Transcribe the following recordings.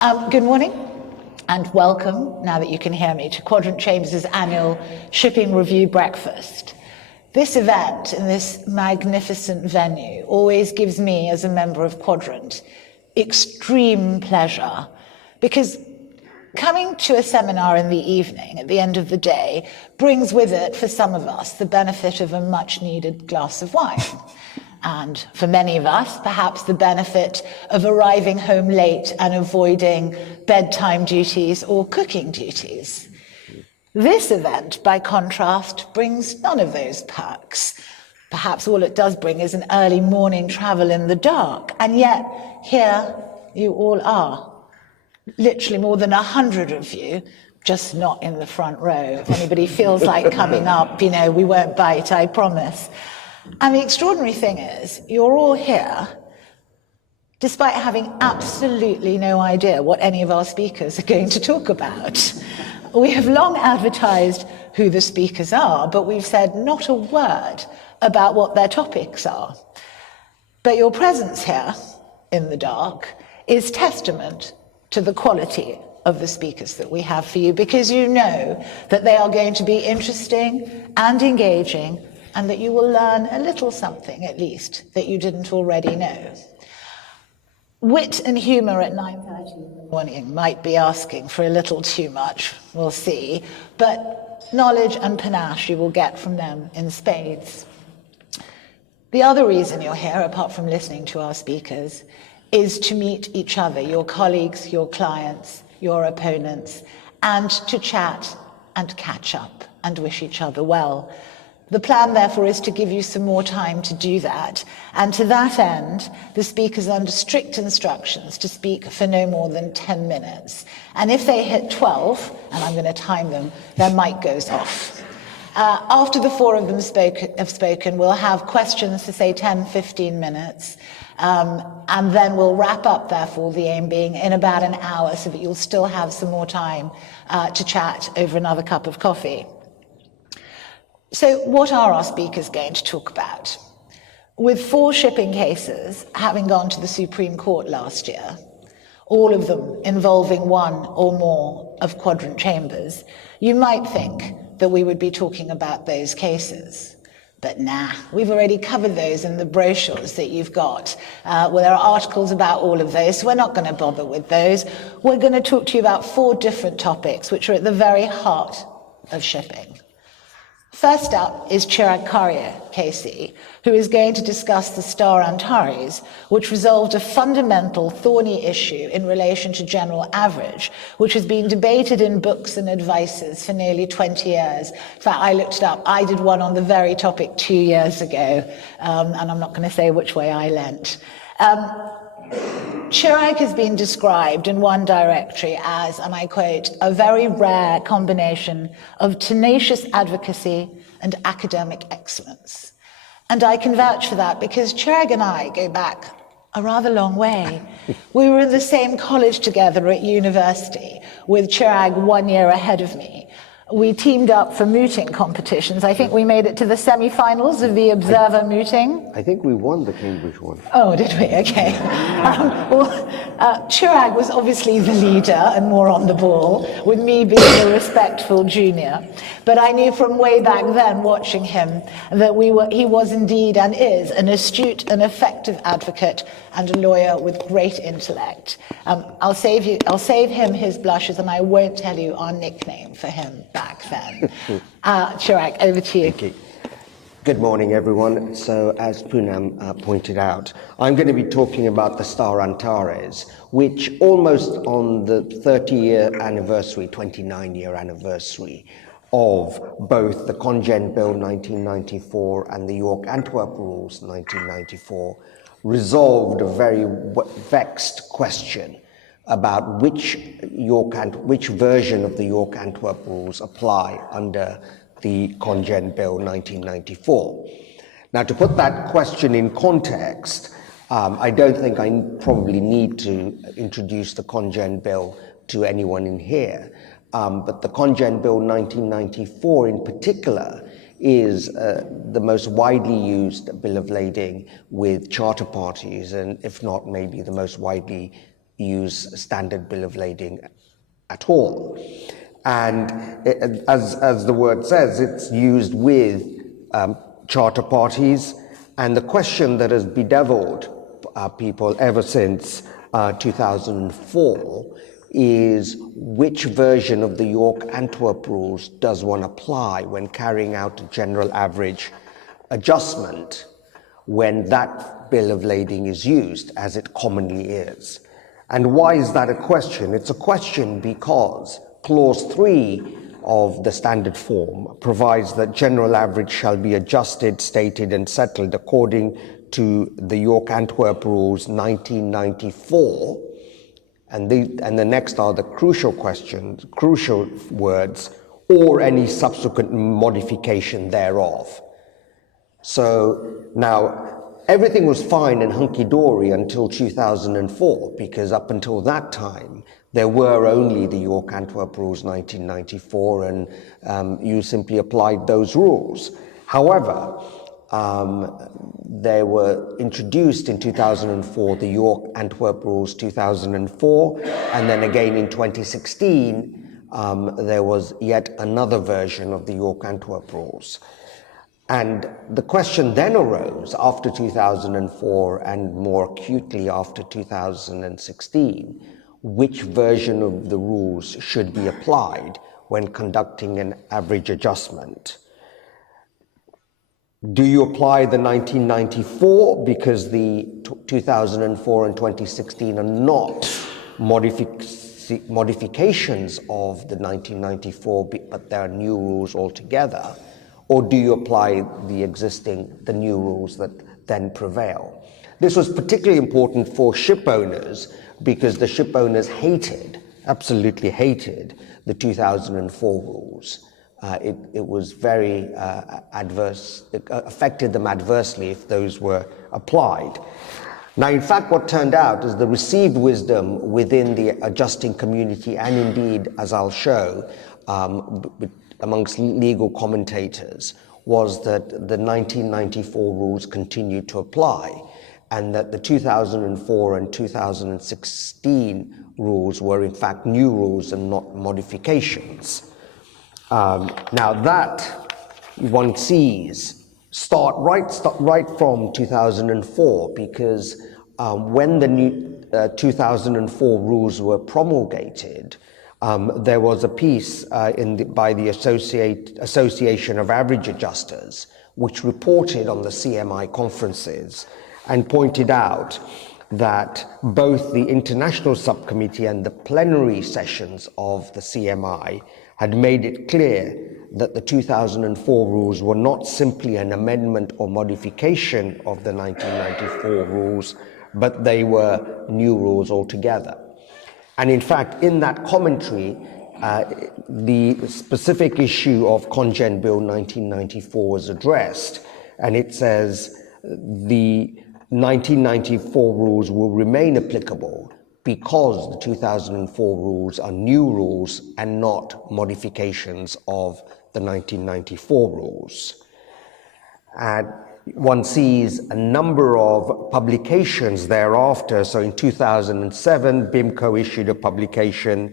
Good morning and welcome, now that you can hear me, to Quadrant Chambers' annual Shipping Review Breakfast. This event in this magnificent venue always gives me, as a member of Quadrant, extreme pleasure, because coming to a seminar in the evening at the end of the day brings with it, for some of us, the benefit of a much-needed glass of wine. And for many of us, perhaps the benefit of arriving home late and avoiding bedtime duties or cooking duties. This event, by contrast, brings none of those perks. Perhaps all it does bring is an early morning travel in the dark, and yet here you all are. Literally more than 100 of you, just not in the front row. If anybody feels like coming up, we won't bite, I promise. And the extraordinary thing is, you're all here despite having absolutely no idea what any of our speakers are going to talk about. We have long advertised who the speakers are, but we've said not a word about what their topics are. But your presence here in the dark is testament to the quality of the speakers that we have for you, because you know that they are going to be interesting and engaging, and that you will learn a little something, at least, that you didn't already know. Wit and humour at 9:30 in the morning might be asking for a little too much, we'll see, but knowledge and panache you will get from them in spades. The other reason you're here, apart from listening to our speakers, is to meet each other, your colleagues, your clients, your opponents, and to chat and catch up and wish each other well. The plan, therefore, is to give you some more time to do that. And to that end, the speakers are under strict instructions to speak for no more than 10 minutes. And if they hit 12, and I'm going to time them, their mic goes off. After the four of them have spoken, we'll have questions for, say, 10, 15 minutes. And then we'll wrap up, therefore, the aim being in about an hour, so that you'll still have some more time to chat over another cup of coffee. So what are our speakers going to talk about? With 4 shipping cases having gone to the Supreme Court last year, all of them involving one or more of Quadrant Chambers, you might think that we would be talking about those cases. But nah, we've already covered those in the brochures that you've got. Well, there are articles about all of those, so we're not going to bother with those. We're going to talk to you about 4 different topics which are at the very heart of shipping. First up is Chirag Karia KC, who is going to discuss the Star Antares, which resolved a fundamental thorny issue in relation to general average, which has been debated in books and advices for nearly 20 years. In fact, I looked it up. I did one on the very topic 2 years ago, and I'm not going to say which way I leant. Chirag has been described in one directory as, and I quote, a very rare combination of tenacious advocacy and academic excellence. And I can vouch for that because Chirag and I go back a rather long way. We were in the same college together at university, with Chirag 1 year ahead of me. We teamed up for mooting competitions. I think we made it to the semi-finals of the Observer mooting. I think we won the Cambridge one. Oh, did we? Okay. Chirag was obviously the leader and more on the ball, with me being a respectful junior. But I knew from way back then, watching him, that he was indeed and is an astute and effective advocate and a lawyer with great intellect. I'll save him his blushes, and I won't tell you our nickname for him back then. Chirag, over to you. Thank you. Good morning, everyone. So, as Poonam pointed out, I'm going to be talking about the Star Antares, which almost on the 30-year anniversary, 29-year anniversary of both the Congen Bill 1994 and the York-Antwerp Rules 1994, resolved a very vexed question about which version of the York-Antwerp Rules apply under the Congen Bill 1994. Now, to put that question in context, I don't think I probably need to introduce the Congen Bill to anyone in here, but the Congen Bill 1994 in particular is the most widely used bill of lading with charter parties, and if not maybe the most widely use standard bill of lading at all. And as the word says, it's used with charter parties. And the question that has bedeviled people ever since 2004 is which version of the York-Antwerp rules does one apply when carrying out a general average adjustment when that bill of lading is used, as it commonly is. And why is that a question? It's a question because Clause 3 of the standard form provides that general average shall be adjusted, stated, and settled according to the York-Antwerp Rules 1994. And the next are the crucial questions, crucial words, or any subsequent modification thereof. So now, everything was fine and hunky-dory until 2004, because up until that time, there were only the York-Antwerp Rules 1994, and you simply applied those rules. However, they were introduced in 2004, the York-Antwerp Rules 2004, and then again in 2016, there was yet another version of the York-Antwerp Rules. And the question then arose after 2004 and more acutely after 2016, which version of the rules should be applied when conducting an average adjustment. Do you apply the 1994 because the 2004 and 2016 are not modifications of the 1994, but there are new rules altogether? Or do you apply the new rules that then prevail? This was particularly important for ship owners because the ship owners absolutely hated the 2004 rules. It was very adverse, it affected them adversely if those were applied. Now, in fact, what turned out is the received wisdom within the adjusting community, and indeed, as I'll show, amongst legal commentators, was that the 1994 rules continued to apply, and that the 2004 and 2016 rules were in fact new rules and not modifications. Now that one sees start right from 2004, because when the new 2004 rules were promulgated, there was a piece by the Association of Average Adjusters, which reported on the CMI conferences and pointed out that both the International Subcommittee and the plenary sessions of the CMI had made it clear that the 2004 rules were not simply an amendment or modification of the 1994 rules, but they were new rules altogether. And in fact, in that commentary, the specific issue of Congen Bill 1994 was addressed, and it says the 1994 rules will remain applicable because the 2004 rules are new rules and not modifications of the 1994 rules. And one sees a number of publications thereafter. So in 2007, BIMCO issued a publication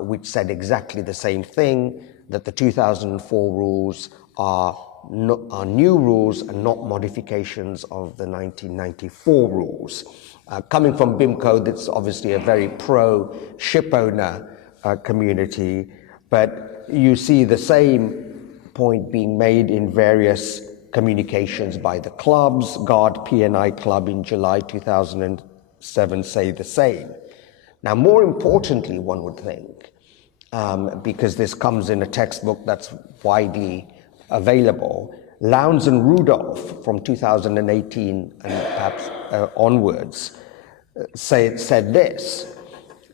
which said exactly the same thing, that the 2004 rules are new rules and not modifications of the 1994 rules. Coming from BIMCO, that's obviously a very pro-ship owner community, but you see the same point being made in various communications by the clubs. Guard P&I Club in July 2007 say the same. Now, more importantly, one would think, because this comes in a textbook that's widely available, Lowndes and Rudolph from 2018 and perhaps onwards said this: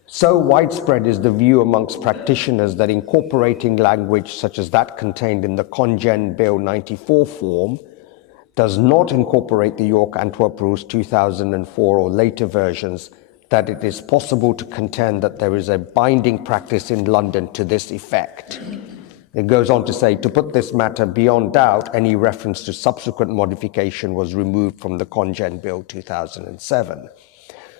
so widespread is the view amongst practitioners that incorporating language such as that contained in the Congen Bill 94 form does not incorporate the York-Antwerp Rules 2004 or later versions, that it is possible to contend that there is a binding practice in London to this effect. It goes on to say, to put this matter beyond doubt, any reference to subsequent modification was removed from the Congen Bill 2007.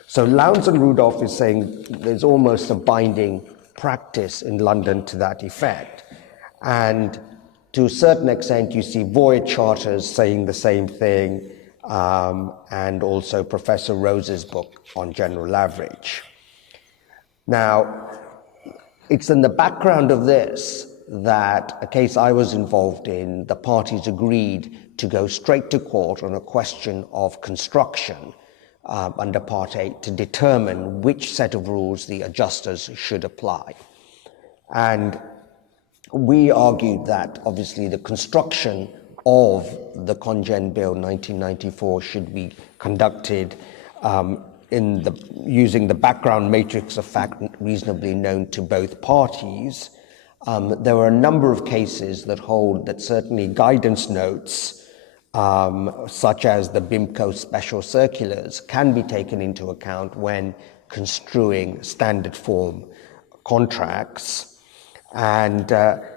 So Lowndes and Rudolph is saying there's almost a binding practice in London to that effect. And to a certain extent, you see voyage charters saying the same thing, and also Professor Rose's book on general average. Now, it's in the background of this that a case I was involved in, the parties agreed to go straight to court on a question of construction under Part 8 to determine which set of rules the adjusters should apply. And we argued that obviously the construction of the Congen Bill 1994 should be conducted using the background matrix of fact reasonably known to both parties. There were a number of cases that hold that certainly guidance notes, such as the BIMCO special circulars, can be taken into account when construing standard form contracts. And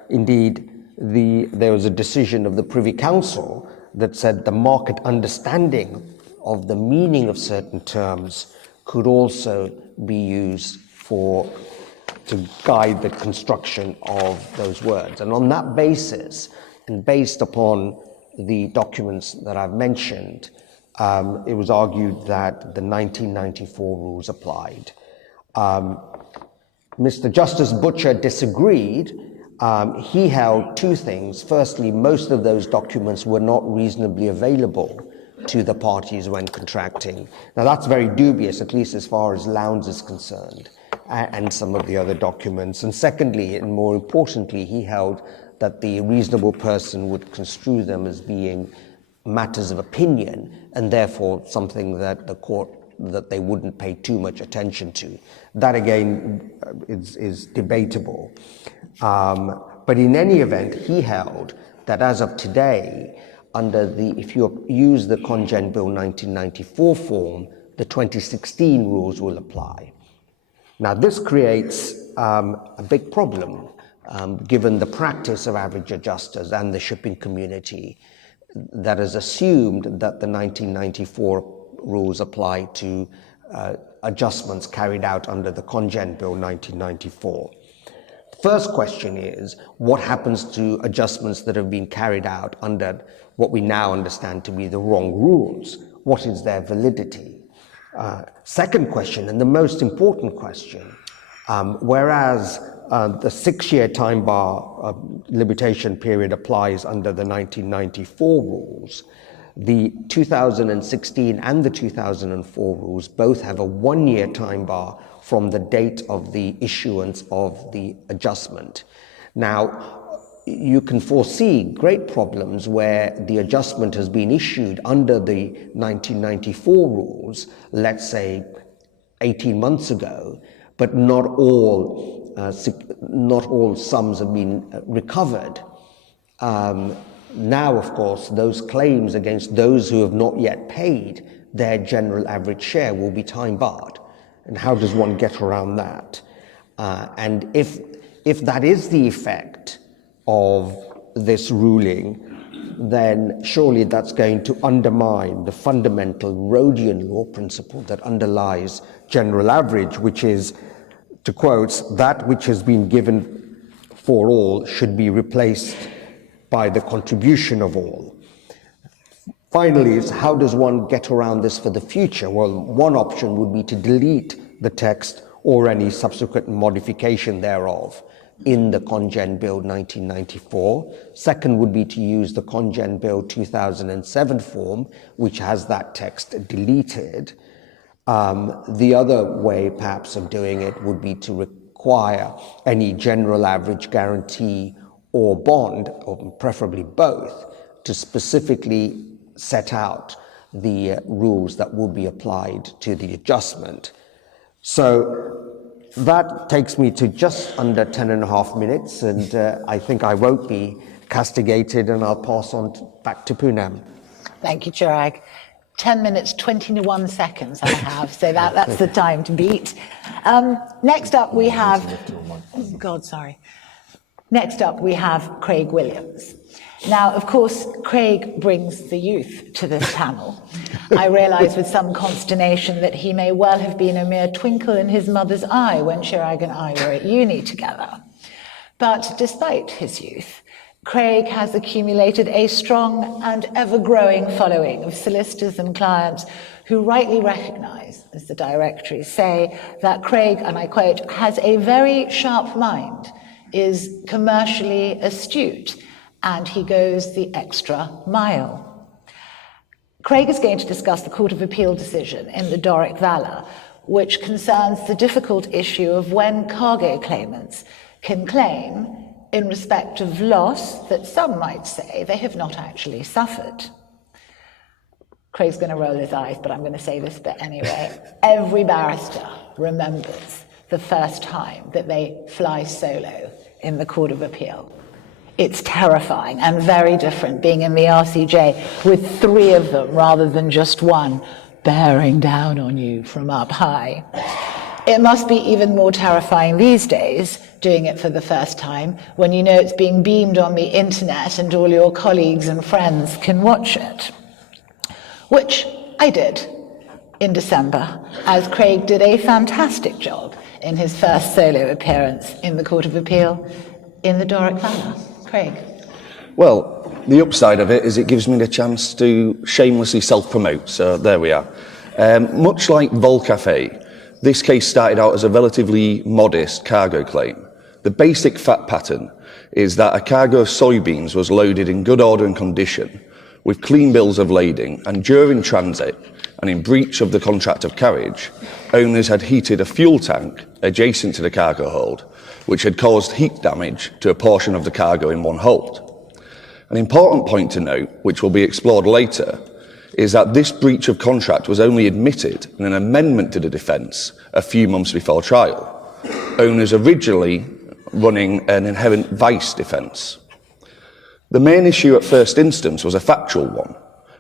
indeed, there was a decision of the Privy Council that said the market understanding of the meaning of certain terms could also be used to guide the construction of those words. And on that basis, and based upon the documents that I've mentioned, it was argued that the 1994 rules applied. Mr. Justice Butcher disagreed. He held two things. Firstly, most of those documents were not reasonably available to the parties when contracting. Now that's very dubious, at least as far as Lowndes is concerned, and some of the other documents. And secondly, and more importantly, he held that the reasonable person would construe them as being matters of opinion, and therefore something that the court, that they wouldn't pay too much attention to. That again is debatable. But in any event, he held that as of today, if you use the Congen Bill 1994 form, the 2016 rules will apply. Now this creates a big problem, given the practice of average adjusters and the shipping community that has assumed that the 1994 rules apply to adjustments carried out under the Congen Bill 1994. First question is, what happens to adjustments that have been carried out under what we now understand to be the wrong rules? What is their validity? Second question, and the most important question, whereas the 6-year time bar limitation period applies under the 1994 rules, the 2016 and the 2004 rules both have a 1-year time bar from the date of the issuance of the adjustment. Now, you can foresee great problems where the adjustment has been issued under the 1994 rules, let's say 18 months ago, but not all sums have been recovered. Now, of course, those claims against those who have not yet paid their general average share will be time barred. And how does one get around that? And if that is the effect of this ruling, then surely that's going to undermine the fundamental Rhodian law principle that underlies general average, which is, to quote, that which has been given for all should be replaced by the contribution of all. Finally, is how does one get around this for the future? Well, one option would be to delete the text or any subsequent modification thereof in the Congen Bill 1994. Second would be to use the Congen Bill 2007 form, which has that text deleted. The other way, perhaps, of doing it would be to require any general average guarantee or bond, or preferably both, to specifically set out the rules that will be applied to the adjustment. So that takes me to just under 10.5 minutes, and I think I won't be castigated, and I'll pass on back to Poonam. Thank you, Chirag. 10 minutes, 21 seconds I have, so that's the time to beat. Next up we have, Next up we have Craig Williams. Now, of course, Craig brings the youth to this panel. I realise with some consternation that he may well have been a mere twinkle in his mother's eye when Chirag and I were at uni together. But despite his youth, Craig has accumulated a strong and ever-growing following of solicitors and clients who rightly recognise, as the directories say, that Craig, and I quote, has a very sharp mind, is commercially astute, and he goes the extra mile. Craig is going to discuss the Court of Appeal decision in the Doric Valor, which concerns the difficult issue of when cargo claimants can claim in respect of loss that some might say they have not actually suffered. Craig's going to roll his eyes, but I'm going to say this bit anyway. Every barrister remembers the first time that they fly solo in the Court of Appeal. It's terrifying and very different being in the RCJ with 3 of them rather than just one bearing down on you from up high. It must be even more terrifying these days, doing it for the first time, when you know it's being beamed on the internet and all your colleagues and friends can watch it. Which I did in December, as Craig did a fantastic job in his first solo appearance in the Court of Appeal in the Doric Valor. Craig. Well, the upside of it is it gives me the chance to shamelessly self-promote, so there we are. Much like Volcafe, this case started out as a relatively modest cargo claim. The basic fact pattern is that a cargo of soybeans was loaded in good order and condition, with clean bills of lading, and during transit, and in breach of the contract of carriage, owners had heated a fuel tank adjacent to the cargo hold, which had caused heat damage to a portion of the cargo in one hold. An important point to note, which will be explored later, is that this breach of contract was only admitted in an amendment to the defence a few months before trial, owners originally running an inherent vice defence. The main issue at first instance was a factual one,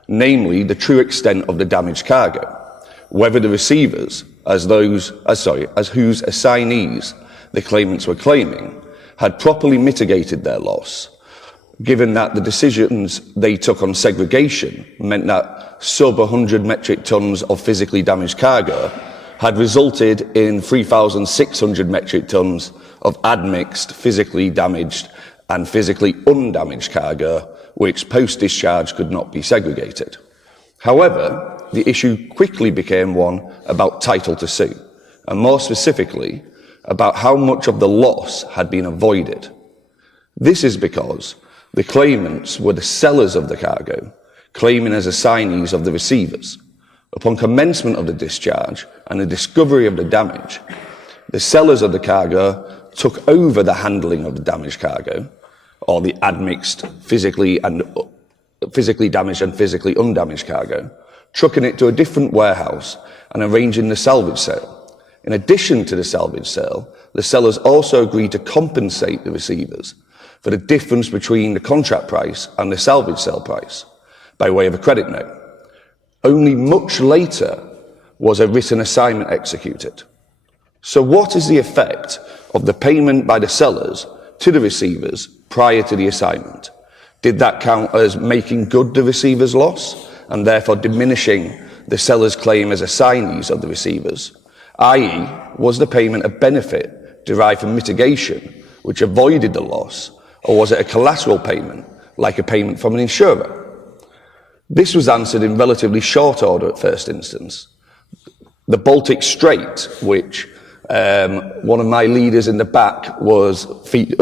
namely the true extent of the damaged cargo, whether the receivers, as whose assignees the claimants were claiming, had properly mitigated their loss, given that the decisions they took on segregation meant that sub 100 metric tons of physically damaged cargo had resulted in 3,600 metric tons of admixed physically damaged and physically undamaged cargo, which post-discharge could not be segregated. However, the issue quickly became one about title to sue, and more specifically, about how much of the loss had been avoided. This is because the claimants were the sellers of the cargo, claiming as assignees of the receivers. Upon commencement of the discharge and the discovery of the damage, the sellers of the cargo took over the handling of the damaged cargo, or the admixed physically damaged and physically undamaged cargo, trucking it to a different warehouse and arranging the salvage sale. In addition to the salvage sale, the sellers also agreed to compensate the receivers for the difference between the contract price and the salvage sale price by way of a credit note. Only much later was a written assignment executed. So what is the effect of the payment by the sellers to the receivers prior to the assignment? Did that count as making good the receiver's loss and therefore diminishing the seller's claim as assignees of the receivers? I.e., was the payment a benefit derived from mitigation which avoided the loss, or was it a collateral payment like a payment from an insurer? This was answered in relatively short order at first instance. The Baltic Strait, which one of my leaders in the back was seen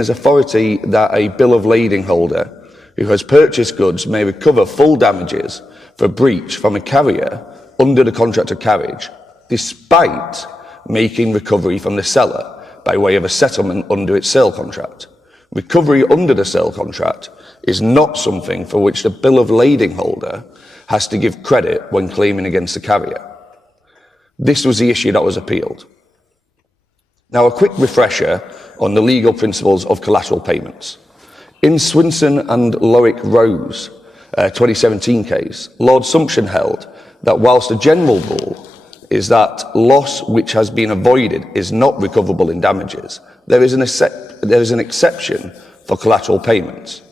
as authority that a bill of lading holder who has purchased goods may recover full damages for breach from a carrier under the contract of carriage, despite making recovery from the seller by way of a settlement under its sale contract. Recovery under the sale contract is not something for which the bill of lading holder has to give credit when claiming against the carrier. This was the issue that was appealed. Now, a quick refresher on the legal principles of collateral payments. In Swinson and Loic Rose 2017 case, Lord Sumption held that whilst the general rule is that loss which has been avoided is not recoverable in damages, there is an exception for collateral payments.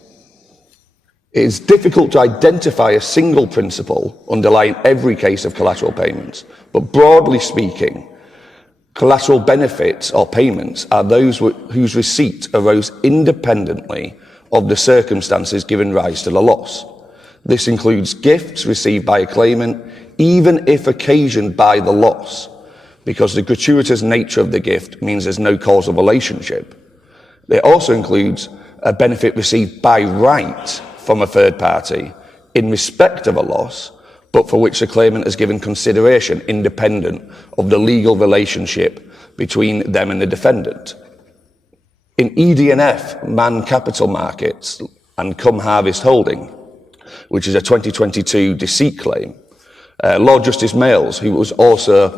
It is difficult to identify a single principle underlying every case of collateral payments, but broadly speaking, collateral benefits or payments are those whose receipt arose independently of the circumstances giving rise to the loss. This includes gifts received by a claimant, even if occasioned by the loss, because the gratuitous nature of the gift means there's no causal relationship. It also includes a benefit received by right from a third party in respect of a loss, but for which the claimant has given consideration independent of the legal relationship between them and the defendant. In ED&F, Man Capital Markets and Cum Harvest Holding, which is a 2022 deceit claim, Lord Justice Males, who was also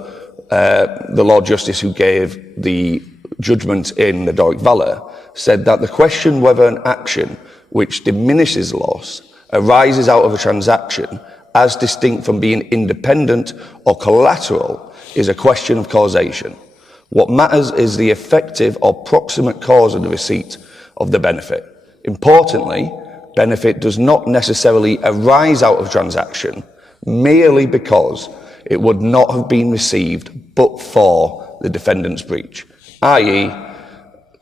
the Lord Justice who gave the judgment in the Doric Valor, said that the question whether an action which diminishes loss arises out of a transaction as distinct from being independent or collateral is a question of causation. What matters is the effective or proximate cause of the receipt of the benefit. Importantly, benefit does not necessarily arise out of transaction merely because it would not have been received but for the defendant's breach, i.e.,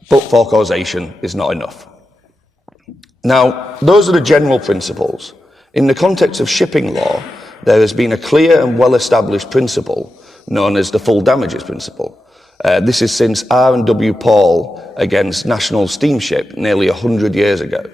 but for causation is not enough. Now, those are the general principles. In the context of shipping law, there has been a clear and well-established principle known as the full damages principle. This is since R&W Paul against National Steamship nearly 100 years ago.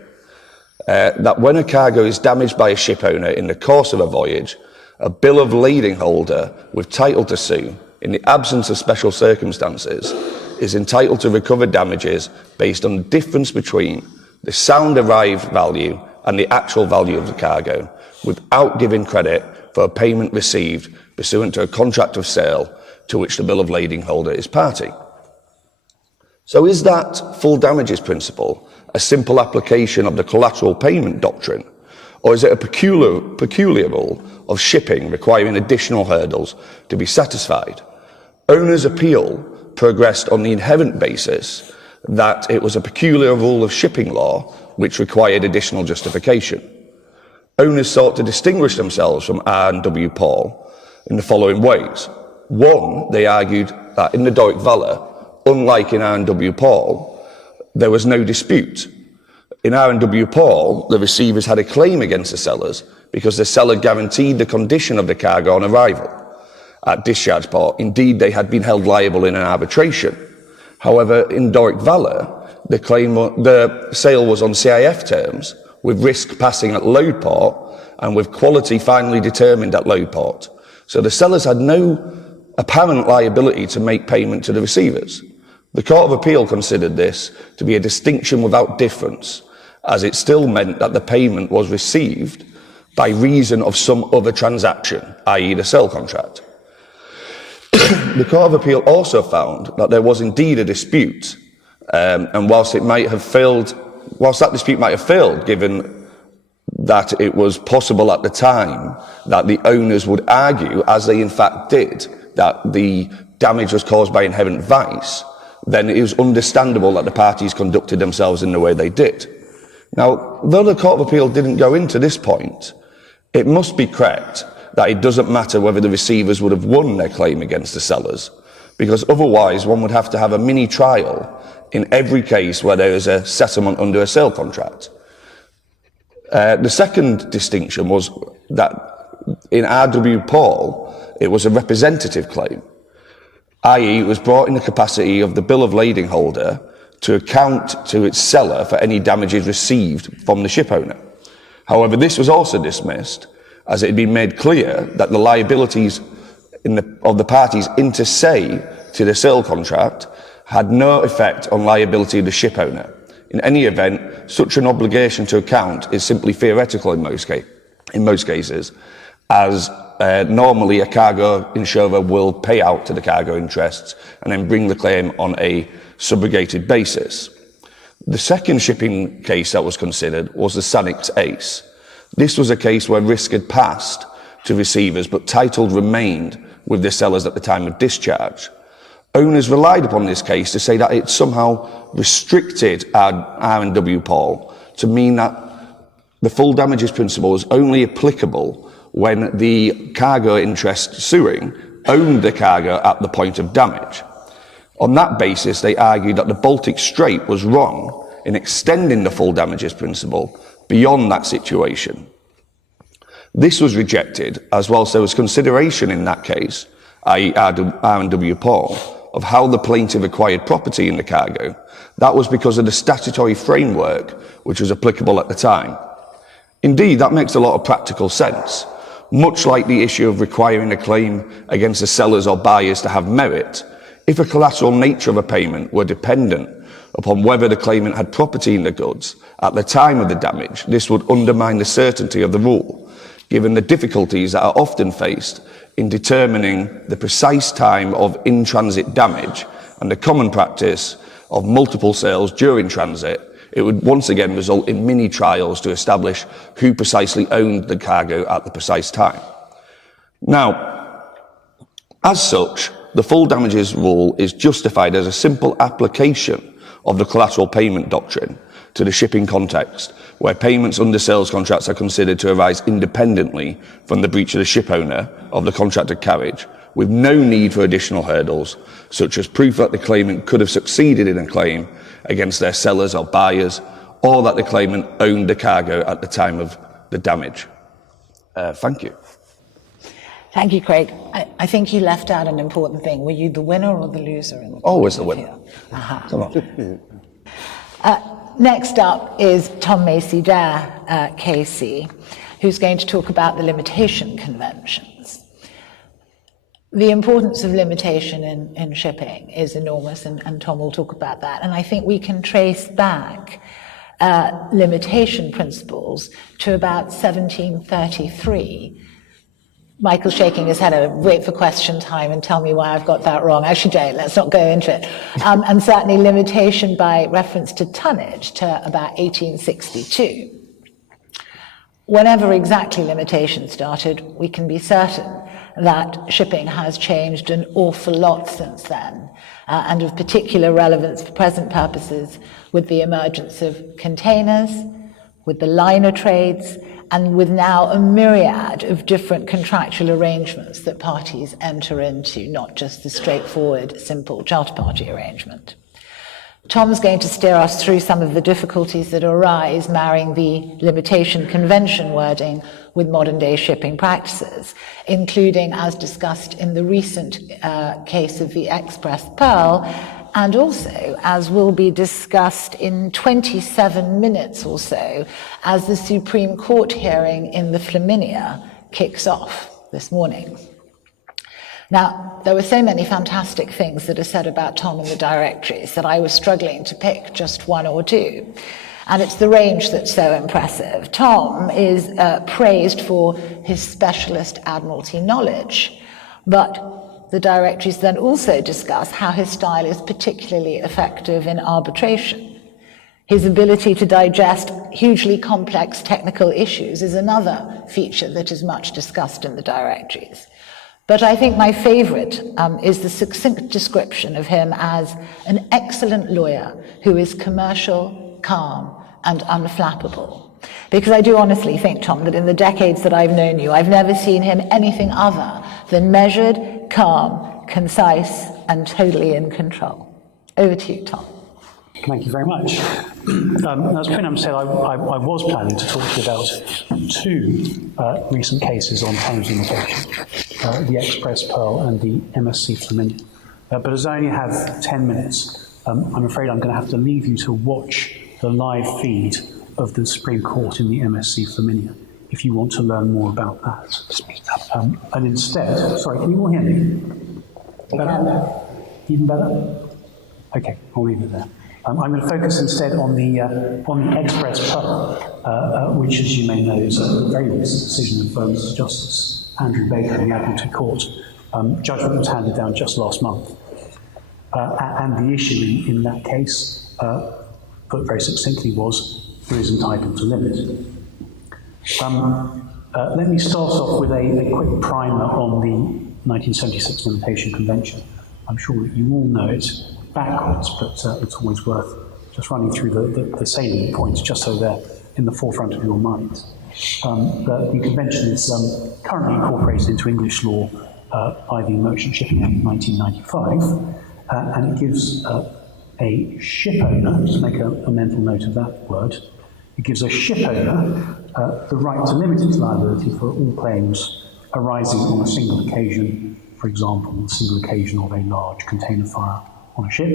That when a cargo is damaged by a ship owner in the course of a voyage, a bill of lading holder with title to sue, in the absence of special circumstances, is entitled to recover damages based on the difference between the sound arrived value and the actual value of the cargo, without giving credit for a payment received pursuant to a contract of sale to which the bill of lading holder is party. So is that full damages principle a simple application of the collateral payment doctrine, or is it a peculiar rule of shipping requiring additional hurdles to be satisfied? Owner's appeal progressed on the inherent basis that it was a peculiar rule of shipping law which required additional justification. Owners sought to distinguish themselves from R&W Paul in the following ways. One, they argued that in the Doric Valor, unlike in R&W Paul, there was no dispute. In R&W Paul, the receivers had a claim against the sellers because the seller guaranteed the condition of the cargo on arrival at discharge port. Indeed, they had been held liable in an arbitration. However, in Doric Valor, the sale was on CIF terms, with risk passing at load port and with quality finally determined at load port. So the sellers had no apparent liability to make payment to the receivers. The Court of Appeal considered this to be a distinction without difference, as it still meant that the payment was received by reason of some other transaction, i.e. the sale contract. The Court of Appeal also found that there was indeed a dispute, and whilst that dispute might have failed, given that it was possible at the time that the owners would argue, as they in fact did, that the damage was caused by inherent vice, then it was understandable that the parties conducted themselves in the way they did. Now, though the Court of Appeal didn't go into this point, it must be correct that it doesn't matter whether the receivers would have won their claim against the sellers, because otherwise one would have to have a mini trial in every case where there is a settlement under a sale contract. The second distinction was that in R.W. Paul, it was a representative claim, i.e. it was brought in the capacity of the bill of lading holder to account to its seller for any damages received from the ship owner. However, this was also dismissed as it had been made clear that the liabilities of the parties inter se to the sale contract had no effect on liability of the ship owner. In any event, such an obligation to account is simply theoretical in most cases, as normally a cargo insurer will pay out to the cargo interests and then bring the claim on a subrogated basis. The second shipping case that was considered was the Sanix Ace. This was a case where risk had passed to receivers, but title remained with the sellers at the time of discharge. Owners relied upon this case to say that it somehow restricted our R&W pool to mean that the full damages principle was only applicable when the cargo interest suing owned the cargo at the point of damage. On that basis, they argued that the Baltic Strait was wrong in extending the full damages principle beyond that situation. This was rejected, as whilst there was consideration in that case, i.e. R&W Paul, of how the plaintiff acquired property in the cargo, that was because of the statutory framework which was applicable at the time. Indeed, that makes a lot of practical sense. Much like the issue of requiring a claim against the sellers or buyers to have merit, if a collateral nature of a payment were dependent upon whether the claimant had property in the goods at the time of the damage, this would undermine the certainty of the rule, given the difficulties that are often faced in determining the precise time of in-transit damage and the common practice of multiple sales during transit. It would once again result in mini trials to establish who precisely owned the cargo at the precise time. Now, as such, the full damages rule is justified as a simple application of the collateral payment doctrine to the shipping context, where payments under sales contracts are considered to arise independently from the breach of the ship owner of the contracted carriage, with no need for additional hurdles, such as proof that the claimant could have succeeded in a claim against their sellers or buyers, or that the claimant owned the cargo at the time of the damage. Thank you. Thank you, Craig. I think you left out an important thing. Were you the winner or the loser? Always the winner. Come on. Next up is Tom Macey-Dare KC, who's going to talk about the limitation conventions. The importance of limitation in shipping is enormous, and Tom will talk about that. And I think we can trace back limitation principles to about 1733. Michael's shaking his head. I'll wait for question time and tell me why I've got that wrong. Actually, don't. Let's not go into it. And certainly limitation by reference to tonnage to about 1862. Whenever exactly limitation started, we can be certain that shipping has changed an awful lot since then, and of particular relevance for present purposes with the emergence of containers, with the liner trades, and with now a myriad of different contractual arrangements that parties enter into, not just the straightforward, simple charter party arrangement. Tom's going to steer us through some of the difficulties that arise marrying the limitation convention wording with modern day shipping practices, including, as discussed in the recent case of the Express Pearl, and also, as will be discussed in 27 minutes or so, as the Supreme Court hearing in the Flaminia kicks off this morning. Now, there were so many fantastic things that are said about Tom in the directories that I was struggling to pick just one or two. And it's the range that's so impressive. Tom is praised for his specialist admiralty knowledge, but the directories then also discuss how his style is particularly effective in arbitration. His ability to digest hugely complex technical issues is another feature that is much discussed in the directories. But I think my favorite is the succinct description of him as an excellent lawyer who is commercial, calm, and unflappable. Because I do honestly think, Tom, that in the decades that I've known you, I've never seen him anything other than measured, calm, concise, and totally in control. Over to you, Tom. Thank you very much. As Poonam said, I was planning to talk to you about two recent cases on tonnage limitation, the Express Pearl and the MSC Flaminia. But as I only have 10 minutes, I'm afraid I'm going to have to leave you to watch the live feed of the Supreme Court in the MSC Flaminia if you want to learn more about that. And instead, sorry, can you all hear me? Better? Even better? Okay, I'll leave it there. I'm going to focus instead on the Express Pearl, which, as you may know, is a very recent decision of Mr. Justice Andrew Baker in the Admiralty Court. Judgment was handed down just last month. And the issue in that case, put very succinctly, was who is entitled to limit. Let me start off with a quick primer on the 1976 Limitation Convention, I'm sure that you all know it backwards, but it's always worth just running through the salient points just so they're in the forefront of your mind. The convention is currently incorporated into English law by the Merchant Shipping Act of 1995, and it gives a ship owner, just make a mental note of that word, it gives a ship owner the right to limit its liability for all claims arising on a single occasion, for example, the single occasion of a large container fire on a ship,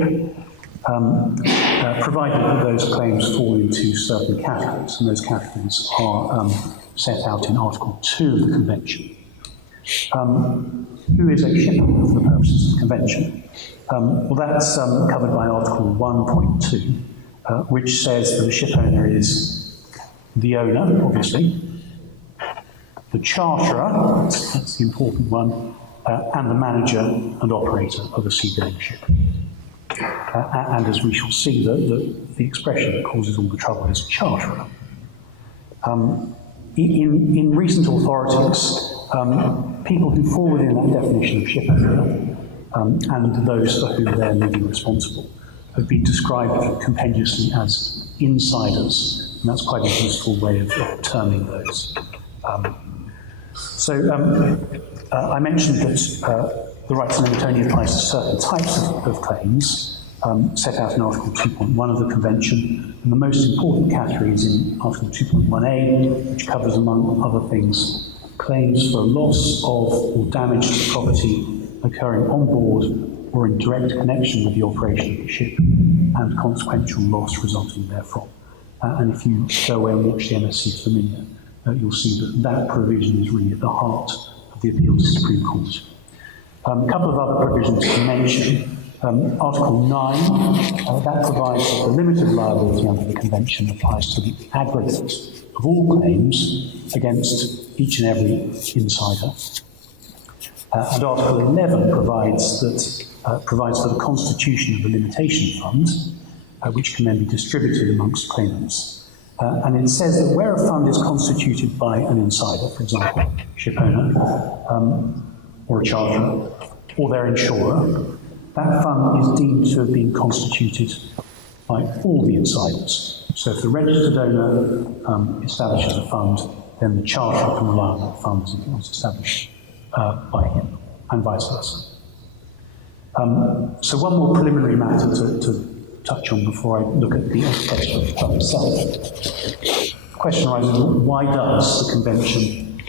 provided that those claims fall into certain categories, and those categories are set out in Article 2 of the Convention. Who is a ship owner for the purposes of the Convention? Well, that's covered by Article 1.2, which says that a ship owner is the owner, obviously, the charterer, that's the important one, and the manager and operator of a seagoing ship. And as we shall see, the expression that causes all the trouble is charterer. In recent authorities, people who fall within that definition of ship owner and those for whom they're legally responsible have been described compendiously as insiders, and that's quite a useful way of terming those. I mentioned that the right to limit only applies to certain types of claims set out in Article 2.1 of the Convention, and the most important category is in Article 2.1a, which covers, among other things, claims for loss of or damage to property occurring on board or in direct connection with the operation of the ship, and consequential loss resulting therefrom. And if you go away and watch the MSC Familiar, you'll see that that provision is really at the heart of the appeal to the Supreme Court. A couple of other provisions to mention. Article 9, that provides that the limit of liability under the Convention applies to the aggregate of all claims against each and every insider. And Article 11 provides for the constitution of a limitation fund, which can then be distributed amongst claimants. And it says that where a fund is constituted by an insider, for example, ship owner, or a charterer, or their insurer, that fund is deemed to have been constituted by all the insiders. So if the registered owner establishes a fund, then the charterer can rely on that fund as if it was established by him, and vice versa. So one more preliminary matter to touch on before I look at the text of the plan itself. The question arises, why does the Convention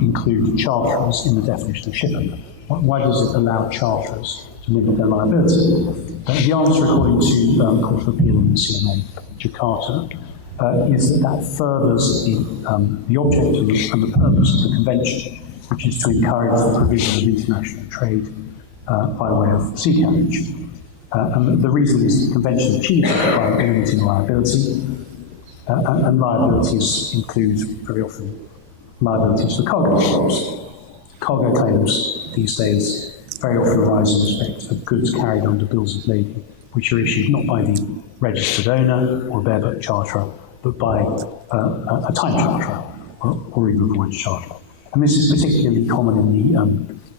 include charterers in the definition of ship owner? Why does it allow charterers to limit their liability? The answer, according to Court of Appeal in the CMA Jakarta, is that furthers the object and the purpose of the Convention, which is to encourage the provision of international trade by way of sea carriage. And the reason is the Convention achieves it by limiting liability, and liabilities include very often liabilities for cargo claims. Cargo claims these days very often arise in respect of goods carried under bills of lading, which are issued not by the registered owner or bareboat charterer, but by a time charterer or even a voyage charterer. And this is particularly common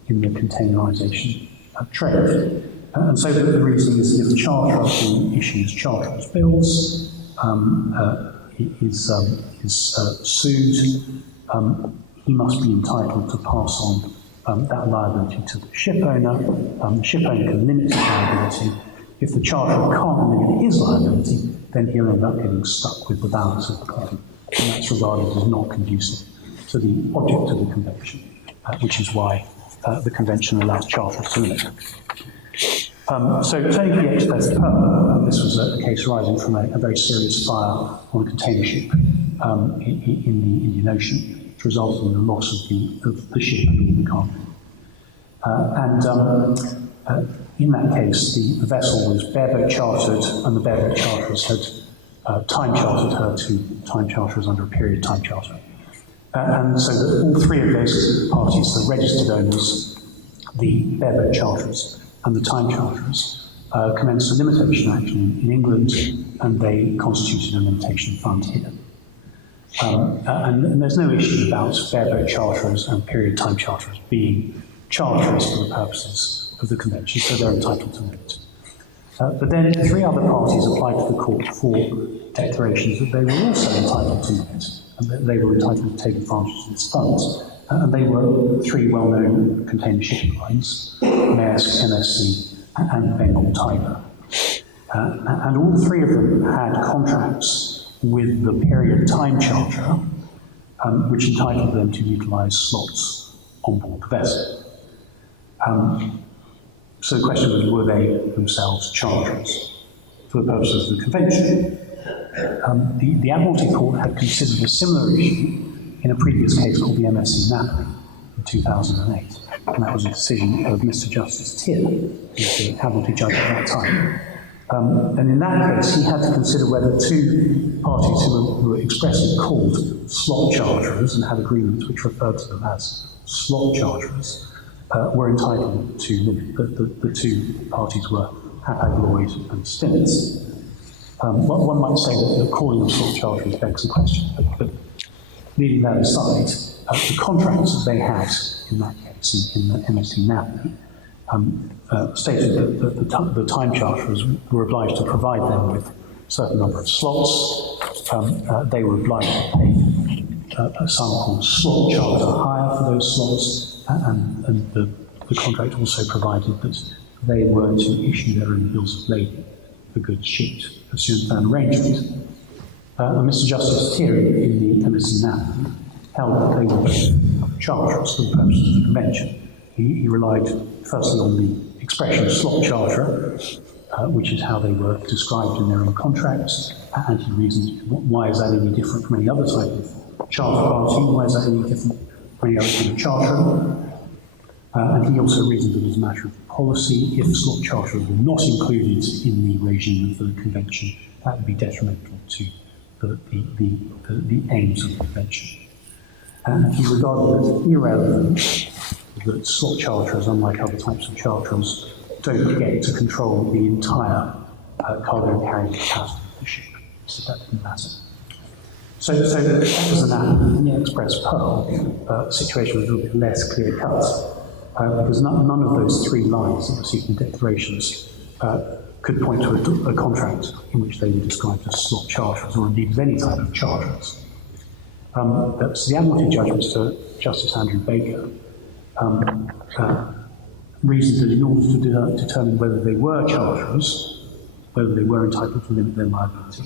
in the containerisation trade. And so the reason is that if the charterer who issues charterer's bills is sued, he must be entitled to pass on that liability to the ship owner. The ship owner can limit his liability. If the charterer can't limit his liability, then he'll end up getting stuck with the balance of the claim. And that's regarded as not conducive to the object of the Convention, which is why the Convention allows charterers to limit. So turning to the express permit, this was a case arising from a very serious fire on a container ship in the Indian Ocean, which resulted in the loss of the ship and the cargo. In that case, the vessel was bareboat chartered, and the bareboat charterers had time chartered her to time charterers under a period time charter. And so that all three of those parties, the registered owners, the bareboat charterers, and the time charterers, commenced a limitation action in England, and they constituted a limitation fund here. And there's no issue about bareboat charterers and period time charterers being charterers for the purposes of the convention, so they're entitled to limit. But then 3 other parties applied to the court for declarations that they were also entitled to limit, and that they were entitled to take advantage of this fund. And they were 3 well-known container shipping lines, Maersk, MSC, and Bengal Tiger. And all 3 of them had contracts with the period time charter, which entitled them to utilise slots on board the vessel. So the question was, were they themselves charterers for the purposes of the convention? The Admiralty Court had considered a similar issue in a previous case called the MSC Napoli in 2008, and that was a decision of Mr. Justice Tier, the Admiralty judge at that time. And in that case, he had to consider whether 2 parties who were expressly called slot charterers and had agreements which referred to them as slot charterers were entitled to limit. The 2 parties were Hapag-Lloyd and Stinnett. One might say that calling them slot charterers begs the question, but leaving that aside, the contracts that they had in that case, in the MSC Napoli, stated that the time charterers were obliged to provide them with a certain number of slots. They were obliged to pay a sum called slot charter hire for those slots, and the contract also provided that they were to issue their own bills of lading for goods shipped pursuant to that arrangement. And Mr. Justice Thierry in the MSC Napoli held that they were charterers for the purposes of the convention. He relied firstly on the expression slot charter, which is how they were described in their own contracts, and he reasoned, why is that any different from any other type of charter party? Why is that any different from any other type of charter? And he also reasoned that as a matter of policy, if slot charterers were not included in the regime of the convention, that would be detrimental to the aims of the convention. And he regarded it as irrelevant that slot charterers, unlike other types of charterers, don't get to control the entire cargo carrying capacity of the ship. So that didn't matter. So that was an act. In the Express Pearl, the situation was a little bit less clear-cut, because none of those 3 lines that were seeking declarations could point to a contract in which they were described as slot charterers, or indeed as any type of charterers. That's the Admiralty judge, Mr. Justice Andrew Baker, reasoned that in order to determine whether they were charterers, whether they were entitled to limit their liability,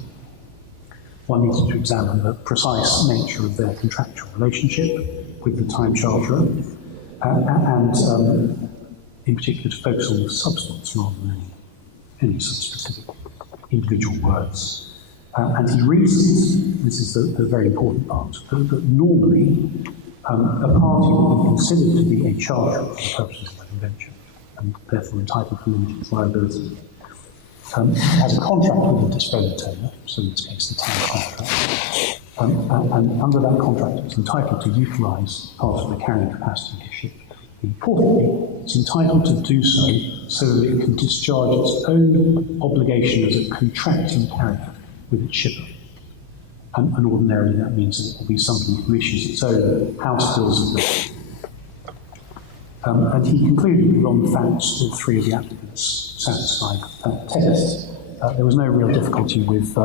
one needed to examine the precise nature of their contractual relationship with the time charterer, and in particular to focus on the substance rather than any sort of specific individual words. And he reasons, this is the very important part, that normally a party would be considered to be a charterer for the purposes of the convention, and therefore entitled to limit its liability. Has a contract with the disposer, so in this case the time contract, and under that contract it's entitled to utilise part of the carrying capacity of the ship. Importantly, it's entitled to do so that it can discharge its own obligation as a contracting carrier with its shipper. And ordinarily that means that it will be somebody who issues its own house bills of lading. And he concluded that on the facts, all 3 of the applicants satisfied that test. There was no real difficulty with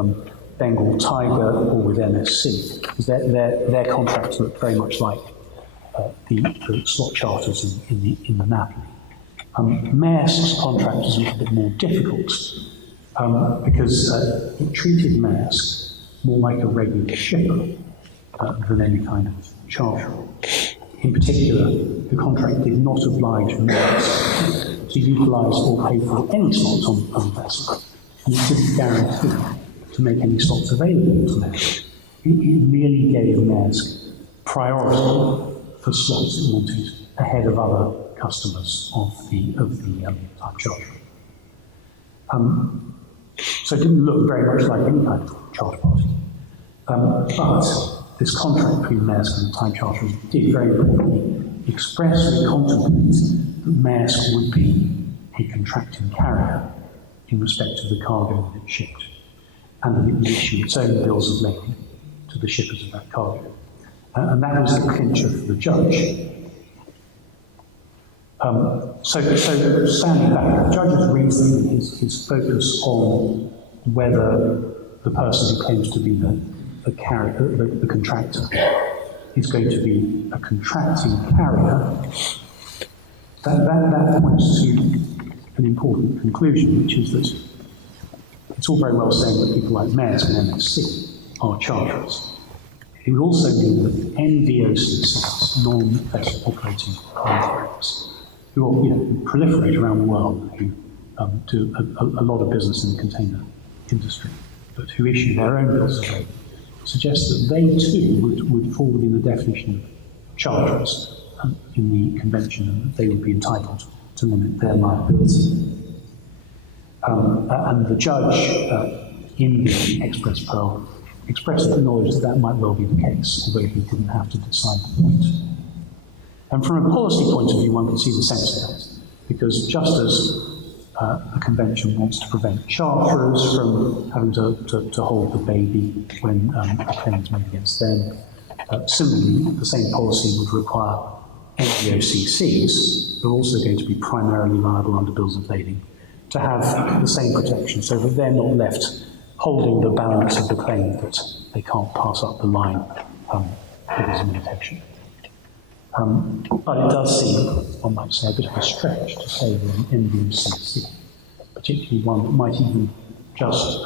Bengal Tiger or with MSC, because their contracts looked very much like the slot charters in the Napoli. Maersk's contract was a little bit more difficult because it treated Maersk more like a regular shipper than any kind of charterer. In particular, the contract did not oblige Maersk to utilise or pay for any slots on the vessel, and it didn't guarantee to make any slots available to Maersk. It merely gave Maersk priority for slots it wanted ahead of other customers of the time charter. So it didn't look very much like any kind of charter party. But this contract between Maersk and the time charter did very importantly expressly contemplate that Maersk would be a contracting carrier in respect of the cargo that it shipped, and that it would issue its own bills of lading to the shippers of that cargo. And that was the clincher for the judge. So standing back, the judge's reasoning is his focus on whether the person who claims to be the contractor is going to be a contracting carrier. That points to an important conclusion, which is that it's all very well saying that people like mayors and MSC are charterers. It would also mean that NVOCCs, non-vessel operating carriers, who proliferate around the world, who do a lot of business in the container industry, but who issue their own bills of lading, suggests that they too would fall within the definition of charterers in the convention, and that they would be entitled to limit their liability. And the judge in the Express Pearl expressed the knowledge that that might well be the case, although he didn't have to decide the point. And from a policy point of view, one can see the sense of that, because just as the convention wants to prevent charterers from having to hold the baby when a claim is made against them, similarly, the same policy would require NVOCCs, who are also going to be primarily liable under bills of lading, to have the same protection, so that they're not left holding the balance of the claim that they can't pass up the line because of limitation. But it does seem, one might say, a bit of a stretch to say that an NVOCC, particularly one that might even just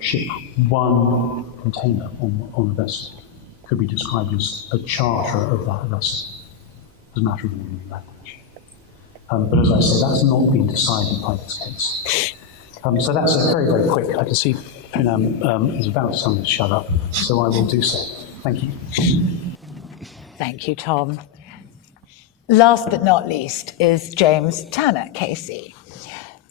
ship one container on a vessel, could be described as a charterer of that vessel, as a matter of ordinary language. But as I say, that's not been decided by this case. So that's a very, very quick. I can see Poonam is about to tell me to shut up, so I will do so. Thank you. Thank you, Tom. Last but not least is James Tanner KC.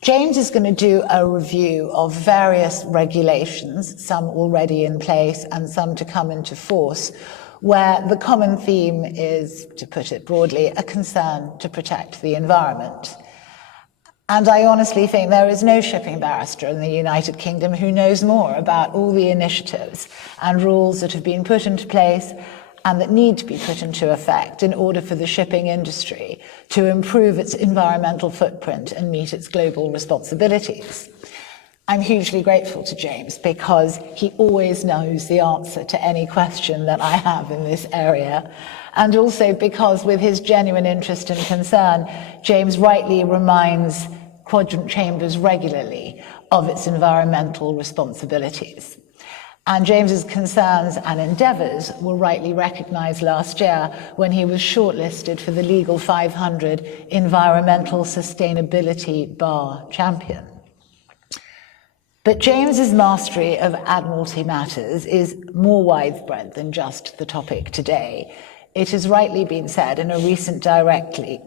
James is going to do a review of various regulations, some already in place and some to come into force, where the common theme is, to put it broadly, a concern to protect the environment. And I honestly think there is no shipping barrister in the United Kingdom who knows more about all the initiatives and rules that have been put into place and that need to be put into effect in order for the shipping industry to improve its environmental footprint and meet its global responsibilities. I'm hugely grateful to James because he always knows the answer to any question that I have in this area, and also because with his genuine interest and concern, James rightly reminds Quadrant Chambers regularly of its environmental responsibilities. And James's concerns and endeavours were rightly recognised last year when he was shortlisted for the Legal 500 Environmental Sustainability Bar Champion. But James's mastery of Admiralty matters is more widespread than just the topic today. It has rightly been said in a recent directory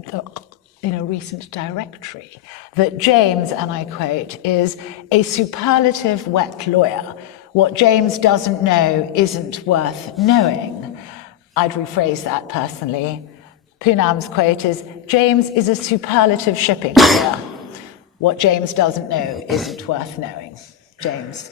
that James, and I quote, is a superlative wet lawyer. What James doesn't know isn't worth knowing. I'd rephrase that personally. Poonam's quote is, James is a superlative shipping lawyer. What James doesn't know isn't worth knowing. James.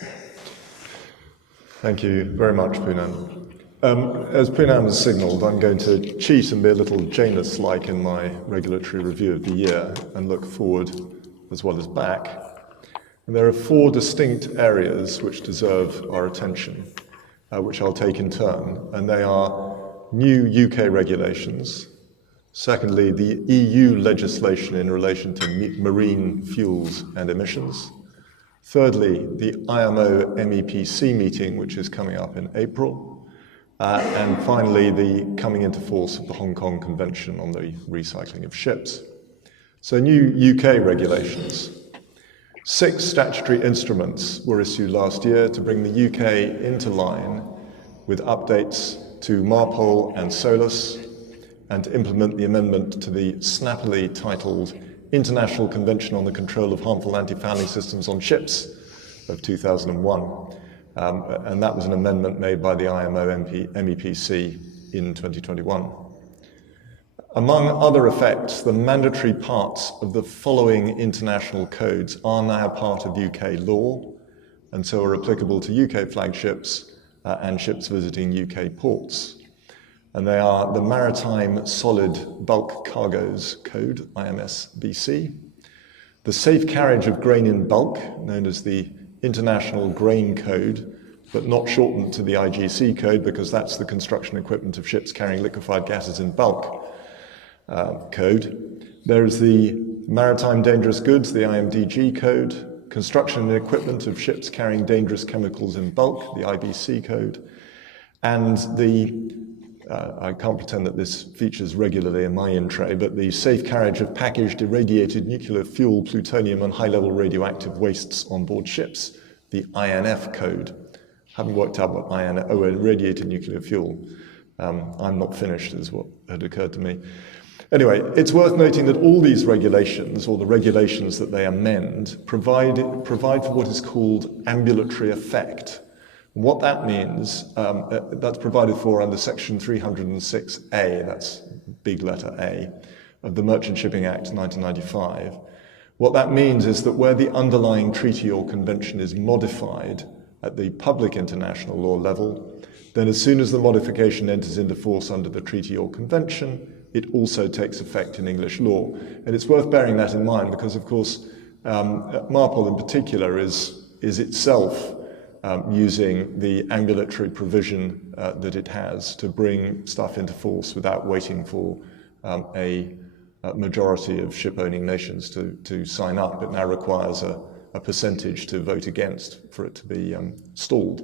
Thank you very much, Poonam. As Poonam has signalled, I'm going to cheat and be a little Janus-like in my regulatory review of the year and look forward as well as back. And there are 4 distinct areas which deserve our attention, which I'll take in turn, and they are new UK regulations, secondly, the EU legislation in relation to marine fuels and emissions, thirdly, the IMO MEPC meeting, which is coming up in April, and finally, the coming into force of the Hong Kong Convention on the Recycling of Ships. So new UK regulations. 6 statutory instruments were issued last year to bring the UK into line with updates to MARPOL and SOLAS and to implement the amendment to the snappily titled International Convention on the Control of Harmful Anti-Fouling Systems on Ships of 2001. And that was an amendment made by the IMO MEPC in 2021. Among other effects, the mandatory parts of the following international codes are now part of UK law, and so are applicable to UK flagships and ships visiting UK ports. and they are the Maritime Solid Bulk Cargoes Code, IMS-BC, the Safe Carriage of Grain in Bulk, known as the International Grain Code, but not shortened to the IGC code because that's the construction equipment of ships carrying liquefied gases in bulk code. There is the Maritime Dangerous Goods, the IMDG code, construction and equipment of ships carrying dangerous chemicals in bulk, the IBC code, and the, I can't pretend that this features regularly in my in tray, but the safe carriage of packaged irradiated nuclear fuel, plutonium, and high-level radioactive wastes on board ships, the INF code. Haven't worked out what irradiated nuclear fuel. I'm not finished, is what had occurred to me. Anyway, it's worth noting that all these regulations, or the regulations that they amend, provide for what is called ambulatory effect. What that means, that's provided for under Section 306A, that's big letter A, of the Merchant Shipping Act 1995. What that means is that where the underlying treaty or convention is modified at the public international law level, then as soon as the modification enters into force under the treaty or convention, it also takes effect in English law. And it's worth bearing that in mind because, of course, MARPOL in particular is itself using the ambulatory provision that it has to bring stuff into force without waiting for a majority of ship-owning nations to sign up. It now requires a percentage to vote against for it to be stalled.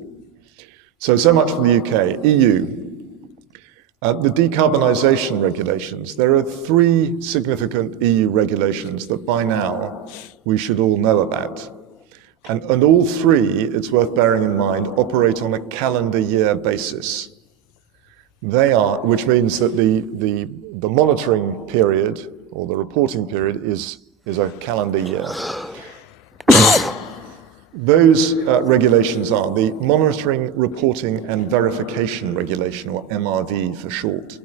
So much for the UK. EU. The decarbonisation regulations. There are 3 significant EU regulations that by now we should all know about. And all 3, it's worth bearing in mind, operate on a calendar year basis. They are, which means that the monitoring period or the reporting period is a calendar year. Those regulations are the Monitoring, Reporting and Verification Regulation, or MRV for short.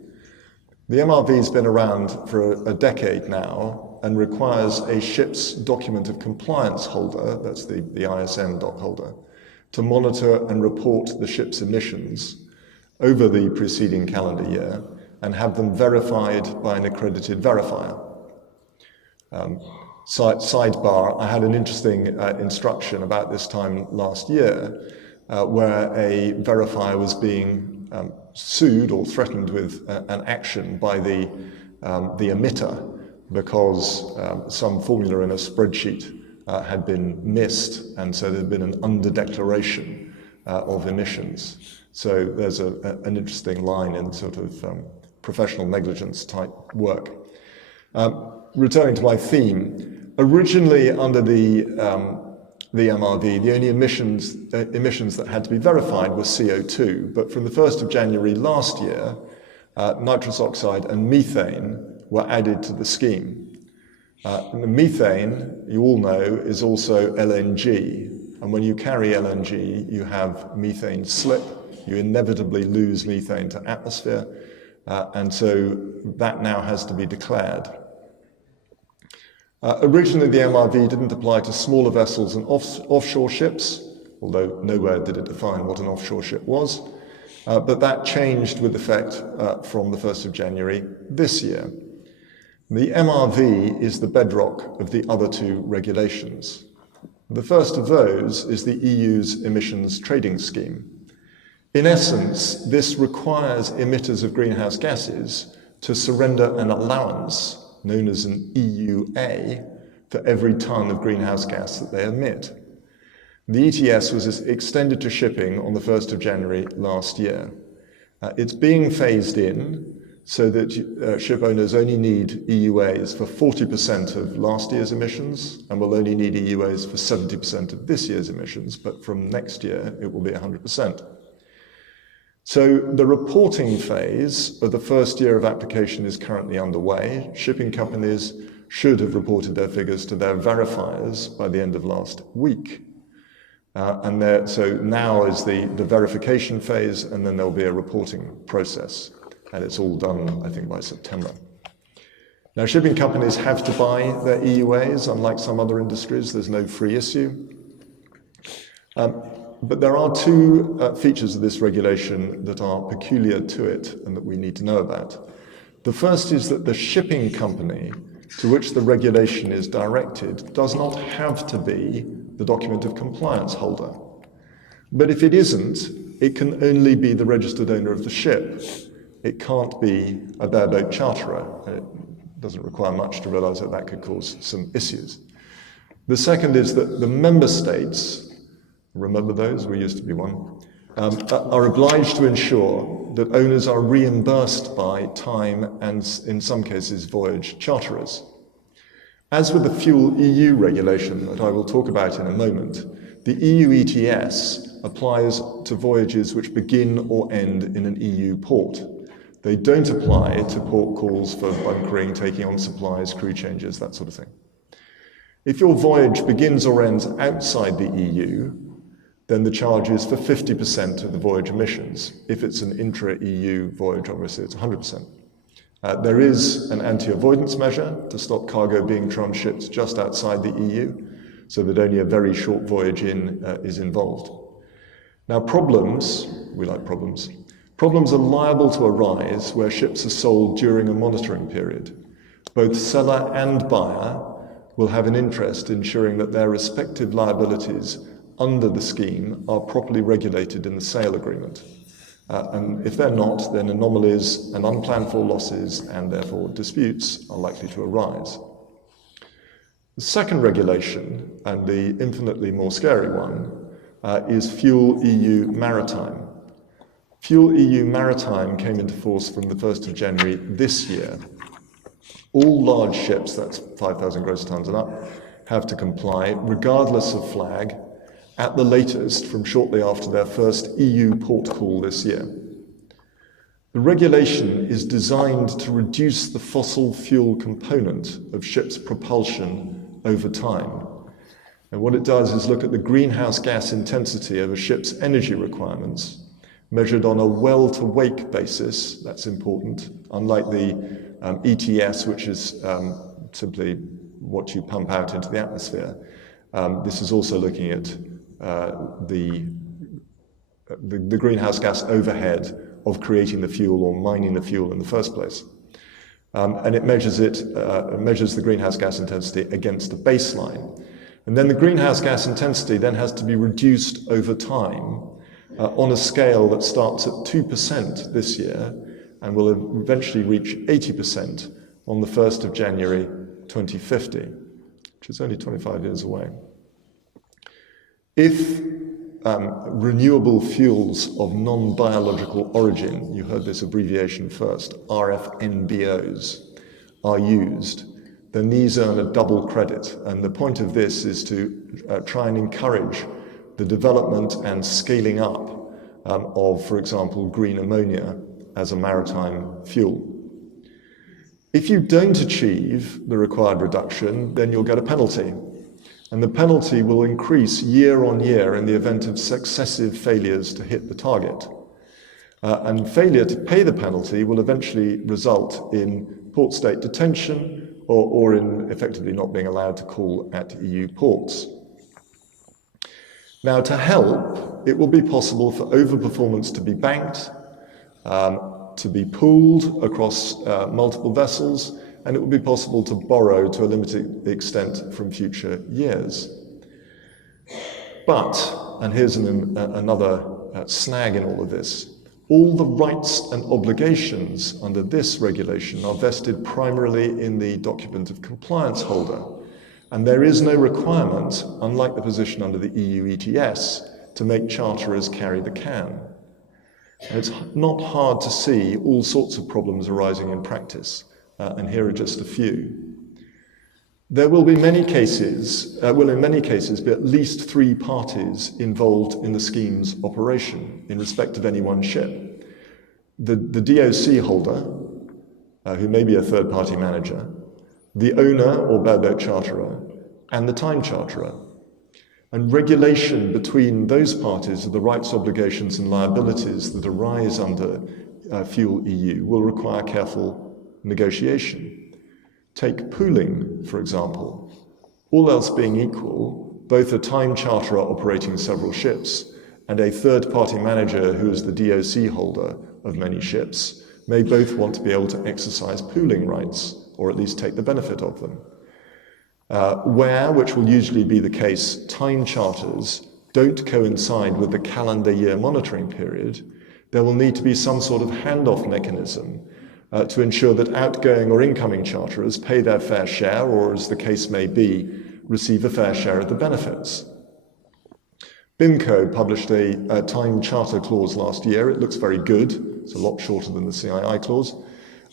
The MRV has been around for a decade now and requires a ship's document of compliance holder, that's the ISN doc holder, to monitor and report the ship's emissions over the preceding calendar year and have them verified by an accredited verifier. Sidebar, I had an interesting instruction about this time last year where a verifier was being sued or threatened with an action by the emitter because some formula in a spreadsheet had been missed, and so there had been an under-declaration of emissions. So there's an interesting line in sort of professional negligence type work. Returning to my theme, originally under the MRV, the only emissions that had to be verified were CO2, but from the 1st of January last year, nitrous oxide and methane were added to the scheme. Methane, you all know, is also LNG, and when you carry LNG, you have methane slip. You inevitably lose methane to atmosphere, and so that now has to be declared. Originally, the MRV didn't apply to smaller vessels and offshore ships, although nowhere did it define what an offshore ship was, but that changed with effect from the 1st of January this year. The MRV is the bedrock of the other 2 regulations. The first of those is the EU's emissions trading scheme. In essence, this requires emitters of greenhouse gases to surrender an allowance known as an EUA for every ton of greenhouse gas that they emit. The ETS was extended to shipping on the 1st of January last year. It's being phased in so that ship owners only need EUAs for 40% of last year's emissions and will only need EUAs for 70% of this year's emissions, but from next year it will be 100%. So the reporting phase of the first year of application is currently underway. Shipping companies should have reported their figures to their verifiers by the end of last week. So now is the verification phase, and then there'll be a reporting process. And it's all done, I think, by September. Now, shipping companies have to buy their EUAs. Unlike some other industries, there's no free issue. But there are two features of this regulation that are peculiar to it and that we need to know about. The first is that the shipping company to which the regulation is directed does not have to be the document of compliance holder. But if it isn't, it can only be the registered owner of the ship. It can't be a bareboat charterer. It doesn't require much to realize that that could cause some issues. The second is that the member states, remember those, we used to be one, are obliged to ensure that owners are reimbursed by time and, in some cases, voyage charterers. As with the Fuel EU regulation that I will talk about in a moment, the EU ETS applies to voyages which begin or end in an EU port. They don't apply to port calls for bunkering, taking on supplies, crew changes, that sort of thing. If your voyage begins or ends outside the EU, then the charge is for 50% of the voyage emissions. If it's an intra-EU voyage, obviously it's 100%. There is an anti-avoidance measure to stop cargo being transhipped just outside the EU, so that only a very short voyage in is involved. Now problems, we like problems, problems are liable to arise where ships are sold during a monitoring period. Both seller and buyer will have an interest in ensuring that their respective liabilities under the scheme are properly regulated in the sale agreement. And if they're not, then anomalies and unplanned for losses and therefore disputes are likely to arise. The second regulation, and the infinitely more scary one, is Fuel EU Maritime. Fuel EU Maritime came into force from the 1st of January this year. All large ships, that's 5,000 gross tons and up, have to comply, regardless of flag, at the latest from shortly after their first EU port call this year. The regulation is designed to reduce the fossil fuel component of ships' propulsion over time. And what it does is look at the greenhouse gas intensity of a ship's energy requirements, measured on a well-to-wake basis. That's important, unlike the ETS, which is simply what you pump out into the atmosphere. This is also looking at the greenhouse gas overhead of creating the fuel or mining the fuel in the first place. And it measures the greenhouse gas intensity against a baseline. And then the greenhouse gas intensity then has to be reduced over time on a scale that starts at 2% this year and will eventually reach 80% on the 1st of January 2050, which is only 25 years away. If renewable fuels of non-biological origin, you heard this abbreviation first, RFNBOs, are used, then these earn a double credit. And the point of this is to try and encourage the development and scaling up of, for example, green ammonia as a maritime fuel. If you don't achieve the required reduction, then you'll get a penalty. And the penalty will increase year on year in the event of successive failures to hit the target. And failure to pay the penalty will eventually result in port state detention or in effectively not being allowed to call at EU ports. Now, to help, it will be possible for overperformance to be banked, to be pooled across multiple vessels, and it will be possible to borrow to a limited extent from future years. But, and here's another snag in all of this, all the rights and obligations under this regulation are vested primarily in the document of compliance holder, and there is no requirement, unlike the position under the EU ETS, to make charterers carry the can. And it's not hard to see all sorts of problems arising in practice, and here are just a few. There will be many cases, in many cases, be at least 3 parties involved in the scheme's operation in respect of any one ship. The DOC holder, who may be a third-party manager, the owner or bareboat charterer, and the time charterer. And regulation between those parties of the rights, obligations, and liabilities that arise under Fuel EU will require careful negotiation. Take pooling, for example. All else being equal, both a time charterer operating several ships and a third-party manager who is the DOC holder of many ships may both want to be able to exercise pooling rights, or at least take the benefit of them. Where, which will usually be the case, time charters don't coincide with the calendar year monitoring period, there will need to be some sort of handoff mechanism to ensure that outgoing or incoming charterers pay their fair share, or as the case may be, receive a fair share of the benefits. BIMCO published a time charter clause last year. It looks very good. It's a lot shorter than the CII clause.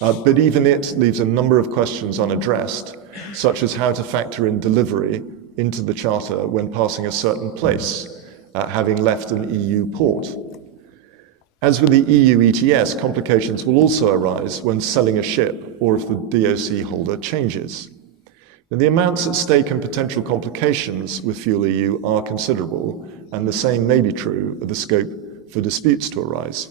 But even it leaves a number of questions unaddressed, such as how to factor in delivery into the charter when passing a certain place, having left an EU port. As with the EU ETS, complications will also arise when selling a ship or if the DOC holder changes. Now, the amounts at stake and potential complications with Fuel EU are considerable, and the same may be true of the scope for disputes to arise.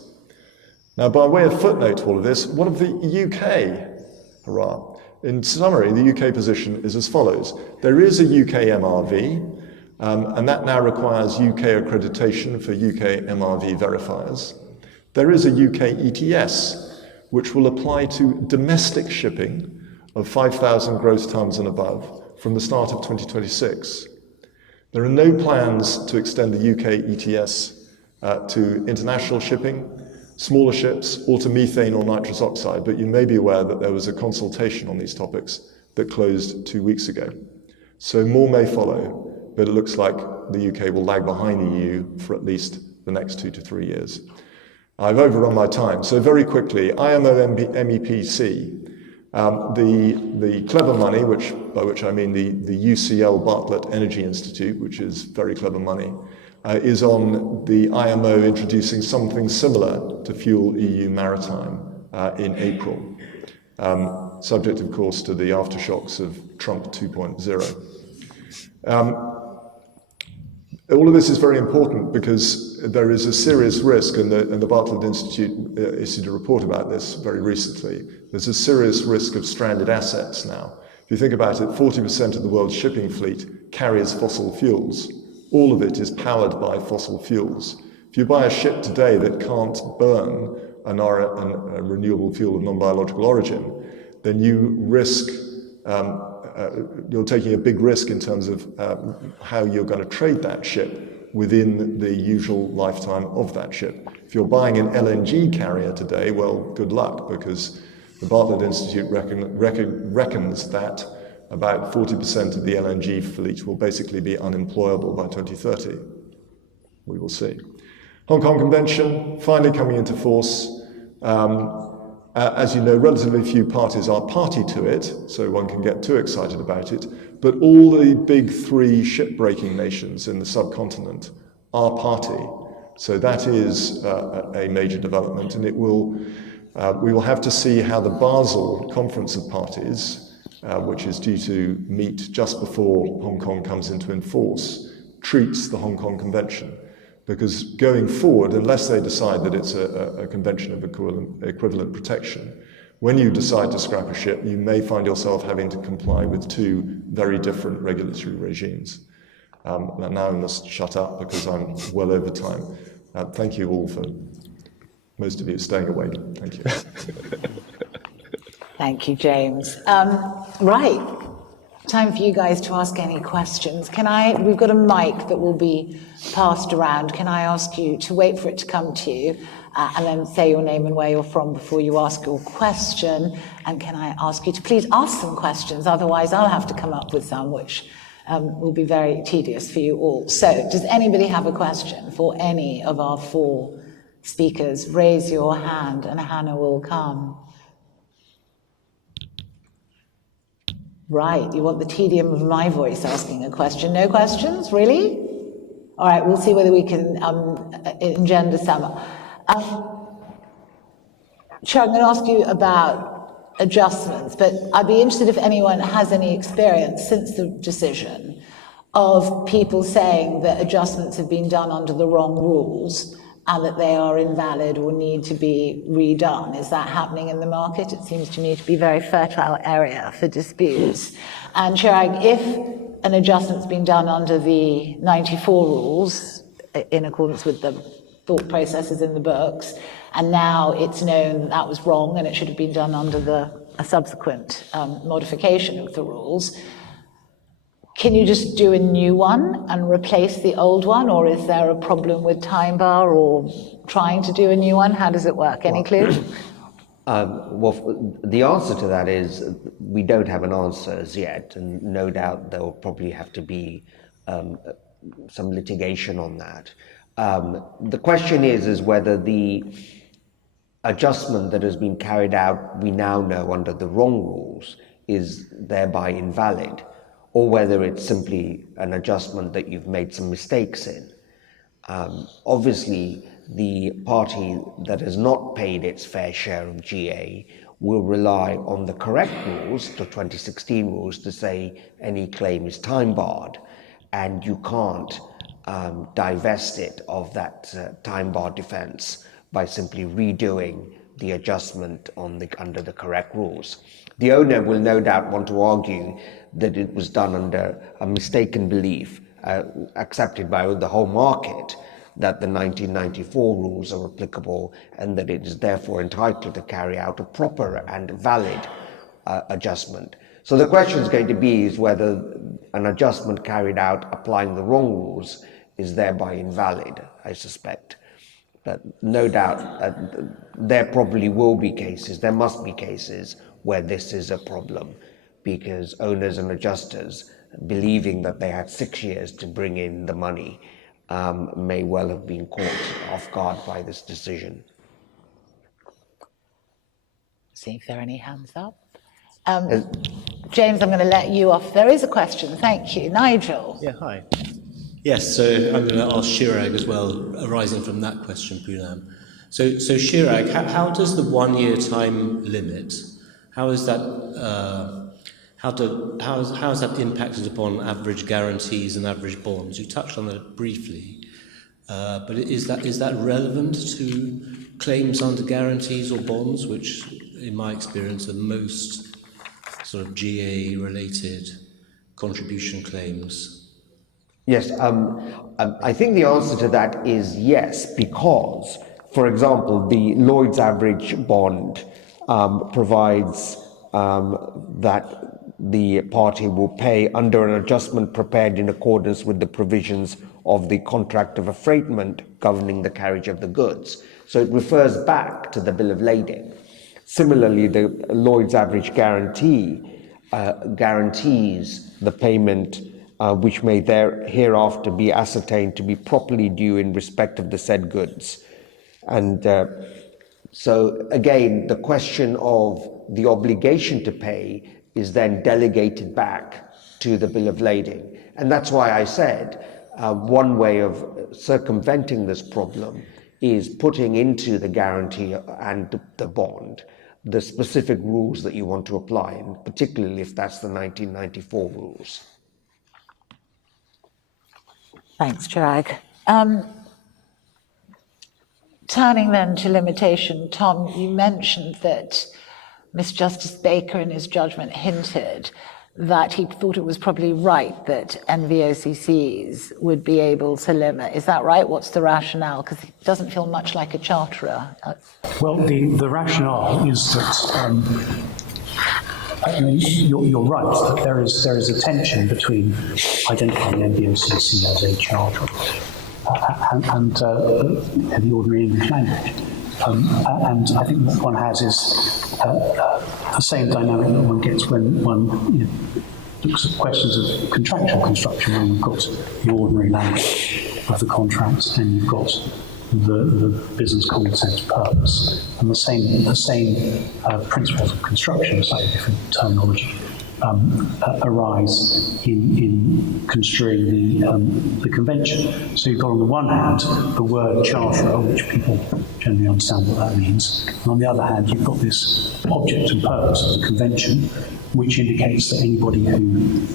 Now, by way of footnote to all of this, what of the UK? Hurrah. In summary, the UK position is as follows. There is a UK MRV, and that now requires UK accreditation for UK MRV verifiers. There is a UK ETS, which will apply to domestic shipping of 5,000 gross tonnes and above from the start of 2026. There are no plans to extend the UK ETS to international shipping, smaller ships, or to methane or nitrous oxide, but you may be aware that there was a consultation on these topics that closed 2 weeks ago. So more may follow, but it looks like the UK will lag behind the EU for at least the next 2 to 3 years. I've overrun my time, so very quickly, IMO MEPC, the clever money, by which I mean the UCL Bartlett Energy Institute, which is very clever money, is on the IMO introducing something similar to Fuel EU Maritime in April, subject, of course, to the aftershocks of Trump 2.0. All of this is very important because there is a serious risk, and the Bartlett Institute issued a report about this very recently. There's a serious risk of stranded assets now. If you think about it, 40% of the world's shipping fleet carries fossil fuels. All of it is powered by fossil fuels. If you buy a ship today that can't burn a renewable fuel of non-biological origin, then you risk you're taking a big risk in terms of how you're going to trade that ship within the usual lifetime of that ship. If you're buying an LNG carrier today, well, good luck, because the Bartlett Institute reckons that about 40% of the LNG fleet will basically be unemployable by 2030. We will see. Hong Kong Convention finally coming into force. As you know, relatively few parties are party to it, so one can get too excited about it, but all the big 3 shipbreaking nations in the subcontinent are party. So that is a major development, and we will have to see how the Basel Conference of Parties, which is due to meet just before Hong Kong comes into enforce, treats the Hong Kong Convention. Because going forward, unless they decide that it's a convention of equivalent protection, when you decide to scrap a ship, you may find yourself having to comply with 2 very different regulatory regimes. Now I must shut up because I'm well over time. Thank you all for most of you staying awake. Thank you. Thank you, James. Right. Time for you guys to ask any questions. We've got a mic that will be passed around. Can I ask you to wait for it to come to you and then say your name and where you're from before you ask your question? And can I ask you to please ask some questions? Otherwise, I'll have to come up with some, which will be very tedious for you all. So does anybody have a question for any of our 4 speakers? Raise your hand and Hannah will come. Right, you want the tedium of my voice asking a question. No questions, really? All right, we'll see whether we can engender some. Chirag, I'm going to ask you about adjustments, but I'd be interested if anyone has any experience since the decision of people saying that adjustments have been done under the wrong rules and that they are invalid or need to be redone. Is that happening in the market? It seems to me to be a very fertile area for disputes. And Chirag, if an adjustment's been done under the 94 rules, in accordance with the thought processes in the books, and now it's known that that was wrong and it should have been done under a subsequent modification of the rules. Can you just do a new one and replace the old one, or is there a problem with time bar or trying to do a new one? How does it work? Any clue? Well, the answer to that is we don't have an answer as yet, and no doubt there will probably have to be some litigation on that. The question is whether the adjustment that has been carried out, we now know under the wrong rules, is thereby invalid, or whether it's simply an adjustment that you've made some mistakes in. Obviously, the party that has not paid its fair share of GA will rely on the correct rules, the 2016 rules, to say any claim is time barred, and you can't divest it of that time bar defense by simply redoing the adjustment under the correct rules. The owner will no doubt want to argue that it was done under a mistaken belief, accepted by the whole market, that the 1994 rules are applicable and that it is therefore entitled to carry out a proper and valid adjustment. So the question is going to be is whether an adjustment carried out applying the wrong rules is thereby invalid, I suspect. But no doubt there probably will be cases, there must be cases where this is a problem, because owners and adjusters, believing that they had 6 years to bring in the money, may well have been caught off guard by this decision. See if there are any hands up. James, I'm going to let you off. There is a question. Thank you. Nigel. Yeah, hi. Yes, so I'm going to ask Chirag as well, arising from that question, Poonam. So Chirag, how does the 1 year time limit, how is that how is that impacted upon average guarantees and average bonds? You touched on that briefly, but is that relevant to claims under guarantees or bonds, which in my experience are most sort of GA related contribution claims? Yes, I think the answer to that is yes, because, for example, the Lloyd's average bond provides that the party will pay under an adjustment prepared in accordance with the provisions of the contract of affreightment governing the carriage of the goods. So it refers back to the bill of lading. Similarly, the Lloyd's average guarantee guarantees the payment which may hereafter be ascertained to be properly due in respect of the said goods. And so again, the question of the obligation to pay is then delegated back to the bill of lading. And that's why I said one way of circumventing this problem is putting into the guarantee and the bond the specific rules that you want to apply, and particularly if that's the 1994 rules. Thanks, Chirag. Turning then to limitation, Tom, you mentioned that Mr. Justice Baker in his judgment hinted that he thought it was probably right that NVOCCs would be able to limit. Is that right? What's the rationale? Because it doesn't feel much like a charterer. Well, the rationale is that I mean, you're right that there is a tension between identifying NVOCC as a charterer and the ordinary English language. And I think what one has is the same dynamic that one gets when one looks at questions of contractual construction, when you've got the ordinary language of the contracts and you've got the business common sense purpose. And the same principles of construction, slightly different terminology, arise in construing the convention. So you've got on the one hand the word charterer, which people generally understand what that means, and on the other hand you've got this object and purpose of the convention, which indicates that anybody who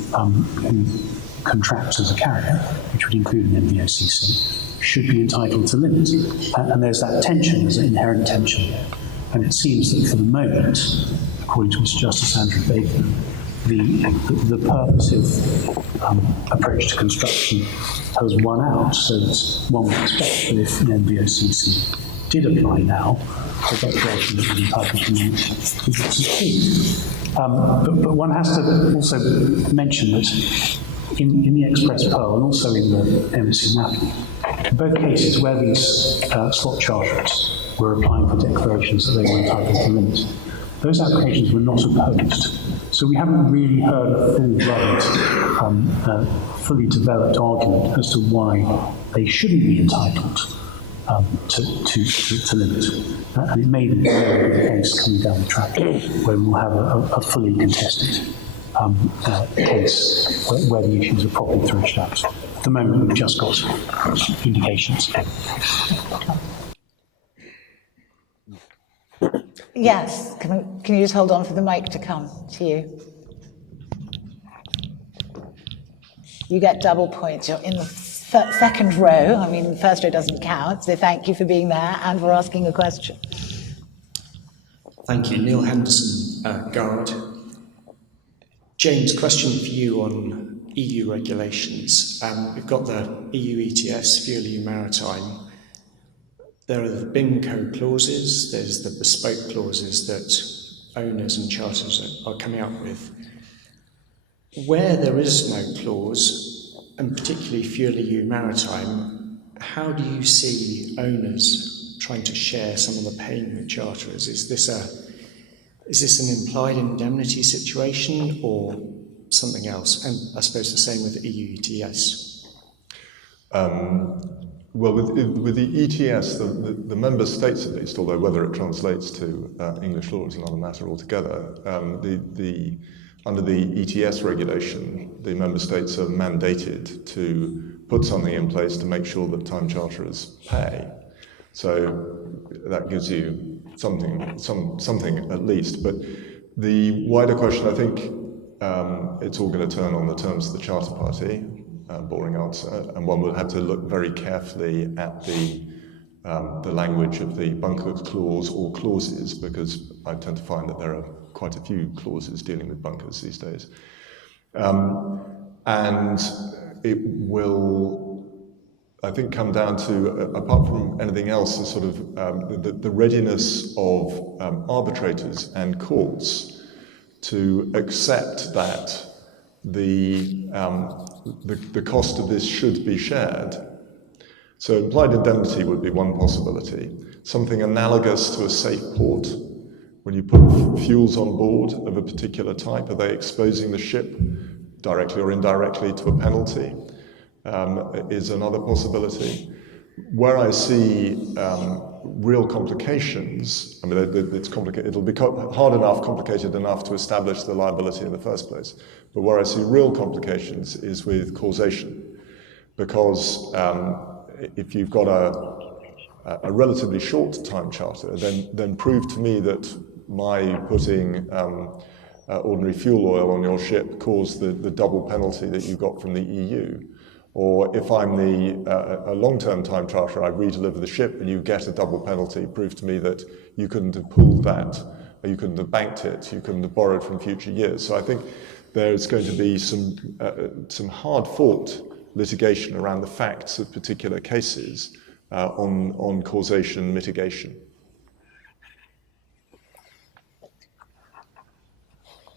contracts as a carrier, which would include an NVOCC, should be entitled to limit. And there's that tension, there's an inherent tension there. And it seems that for the moment, according to Mr. Justice Andrew Baker, the purposive approach to construction has won out, so that one would expect that if the NVOCC did apply now, the declaration of the entitled community would succeed. But one has to also mention that in the Express Pearl and also in the MSc NAPI, in both cases where these slot charterers were applying for declarations that they were entitled to limit, those applications were not opposed. So we haven't really heard a full-blooded, fully developed argument as to why they shouldn't be entitled to limit. And it may be the case coming down the track where we'll have a fully contested case where the issues are properly threshed out. At the moment, we've just got indications. Yes, can you just hold on for the mic to come to you? You get double points. You're in the second row. I mean, the first row doesn't count, so thank you for being there and for asking a question. Thank you. Neil Henderson, Guard. James, question for you on EU regulations. We've got the EU ETS, Fuel-EU Maritime. There are the BIMCO clauses, there's the bespoke clauses that owners and charters are coming up with. Where there is no clause, and particularly Fuel-EU Maritime, how do you see owners trying to share some of the pain with charterers? Is this an implied indemnity situation or something else? And I suppose the same with the EU ETS. Well, with the ETS, the member states at least, although whether it translates to English law is another matter altogether, under the ETS regulation, the member states are mandated to put something in place to make sure that time charterers pay. So that gives you something at least. But the wider question, I think, it's all going to turn on the terms of the charter party. Boring answer, and one will have to look very carefully at the language of the bunker clause or clauses, because I tend to find that there are quite a few clauses dealing with bunkers these days. And it will, I think, come down to, apart from anything else, the sort of the readiness of arbitrators and courts to accept that the cost of this should be shared. So implied indemnity would be one possibility. Something analogous to a safe port. When you put fuels on board of a particular type, are they exposing the ship directly or indirectly to a penalty? Is another possibility. Where I see real complications, I mean, it's complicated. It'll be complicated enough to establish the liability in the first place. But where I see real complications is with causation, because if you've got a relatively short time charter, then prove to me that my putting ordinary fuel oil on your ship caused the double penalty that you got from the EU. Or if I'm a long-term time charterer, I redeliver the ship and you get a double penalty, prove to me that you couldn't have pooled that, or you couldn't have banked it, you couldn't have borrowed from future years. So I think there's going to be some hard-fought litigation around the facts of particular cases on causation mitigation.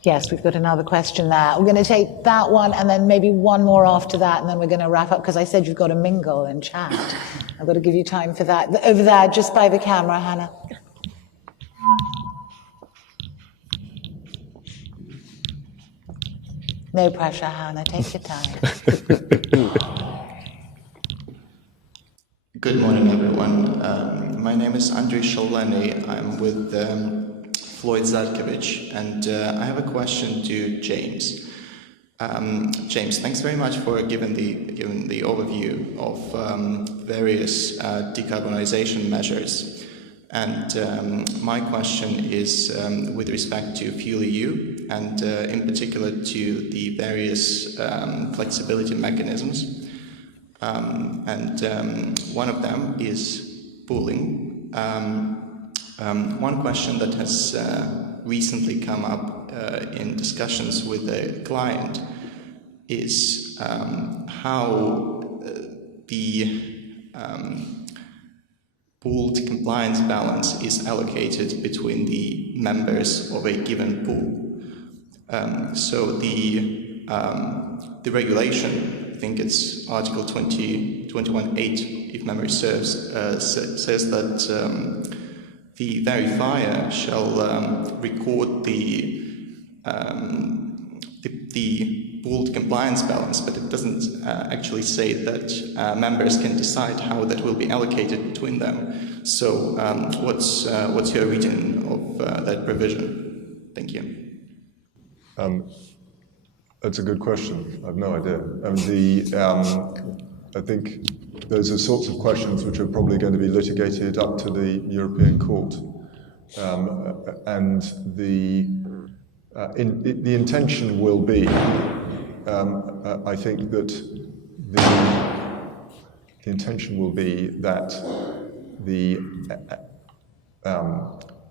Yes, we've got another question there. We're going to take that one and then maybe one more after that, and then we're going to wrap up, because I said you've got to mingle and chat. I've got to give you time for that. Over there, just by the camera, Hannah. No pressure, Hannah. Take your time. Good morning, everyone. My name is Andrei Sholani. I'm with Floyd Zadkovich, and I have a question to James. James, thanks very much for giving the overview of various decarbonization measures. And my question is with respect to Fuel-EU, and in particular to the various flexibility mechanisms. One of them is pooling. One question that has recently come up in discussions with a client is how the pooled compliance balance is allocated between the members of a given pool. So the regulation, I think it's Article 21.8, if memory serves, says that the verifier shall record the pooled compliance balance, but it doesn't actually say that members can decide how that will be allocated between them. So what's your reading of that provision? Thank you. That's a good question. I have no idea. I think those are sorts of questions which are probably going to be litigated up to the European Court. And the intention will be, I think that the intention will be that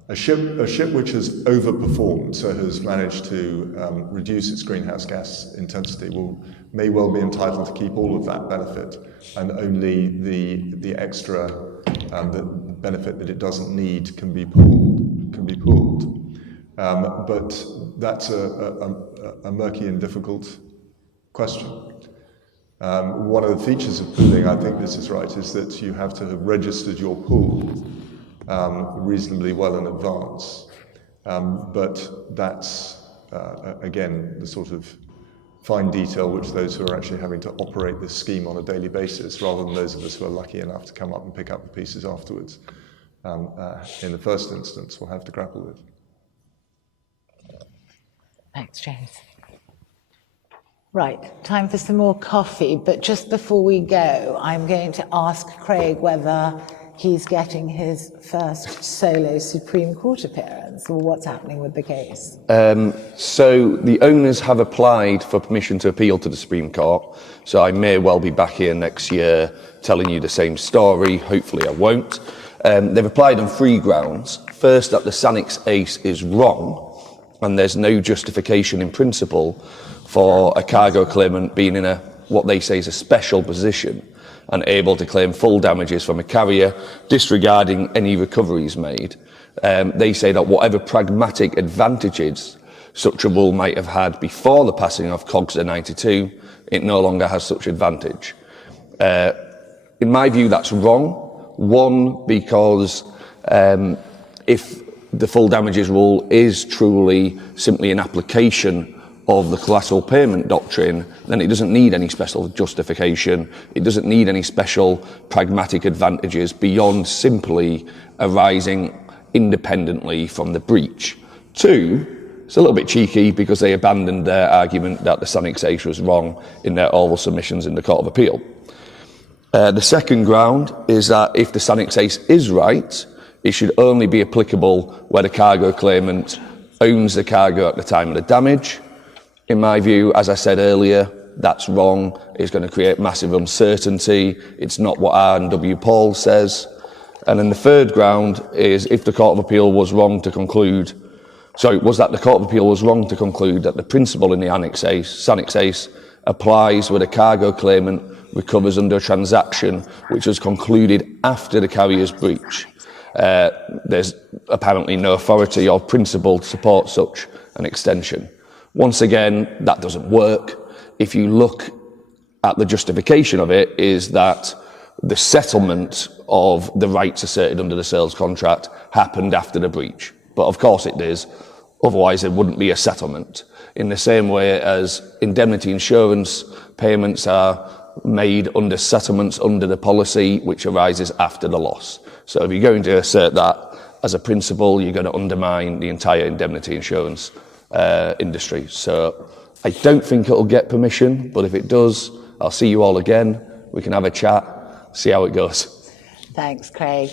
a ship which has overperformed, so has managed to reduce its greenhouse gas intensity, may well be entitled to keep all of that benefit, and only the extra the benefit that it doesn't need can be pooled. But that's a murky and difficult question. One of the features of pooling, I think this is right, is that you have to have registered your pool reasonably well in advance. But that's, again, the sort of fine detail which those who are actually having to operate this scheme on a daily basis, rather than those of us who are lucky enough to come up and pick up the pieces afterwards, in the first instance, will have to grapple with. Thanks, James. Right, time for some more coffee, but just before we go, I'm going to ask Craig whether he's getting his first solo Supreme Court appearance, or what's happening with the case. So the owners have applied for permission to appeal to the Supreme Court, so I may well be back here next year telling you the same story. Hopefully I won't. They've applied on 3 grounds. First, that the Sanix ACE is wrong, and there's no justification in principle for a cargo claimant being in what they say is a special position and able to claim full damages from a carrier, disregarding any recoveries made. They say that whatever pragmatic advantages such a rule might have had before the passing of COGSA 92, it no longer has such advantage. In my view, that's wrong. One, because if the full damages rule is truly simply an application of the collateral payment doctrine, then it doesn't need any special justification. It doesn't need any special pragmatic advantages beyond simply arising independently from the breach. 2, it's a little bit cheeky because they abandoned their argument that the Sanix ACE was wrong in their oral submissions in the Court of Appeal. The second ground is that if the Sanix ACE is right, it should only be applicable where the cargo claimant owns the cargo at the time of the damage. In my view, as I said earlier, that's wrong. It's going to create massive uncertainty. It's not what R&W Paul says. And then the third ground is if the Court of Appeal was wrong to conclude, the Court of Appeal was wrong to conclude that the principle in the Sanix ACE applies where the cargo claimant recovers under a transaction which was concluded after the carrier's breach. There's apparently no authority or principle to support such an extension. Once again, that doesn't work. If you look at the justification of it, is that the settlement of the rights asserted under the sales contract happened after the breach. But of course it is, otherwise there wouldn't be a settlement. In the same way as indemnity insurance payments are made under settlements under the policy which arises after the loss. So if you're going to assert that as a principle, you're going to undermine the entire indemnity insurance industry. So I don't think it'll get permission, but if it does, I'll see you all again. We can have a chat, see how it goes. Thanks, Craig.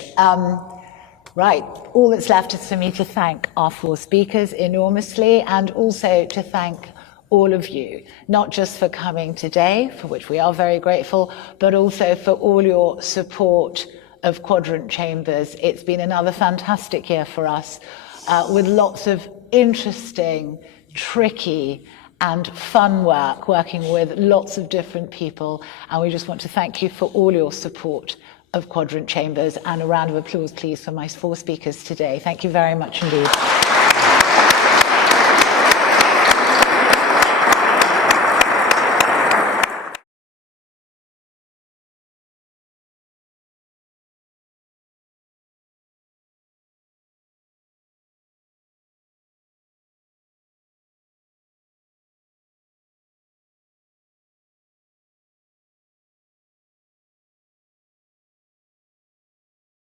Right, all that's left is for me to thank our 4 speakers enormously, and also to thank all of you, not just for coming today, for which we are very grateful, but also for all your support of Quadrant Chambers. It's been another fantastic year for us, with lots of interesting, tricky, and fun work, working with lots of different people. And we just want to thank you for all your support of Quadrant Chambers, and a round of applause, please, for my 4 speakers today. Thank you very much indeed.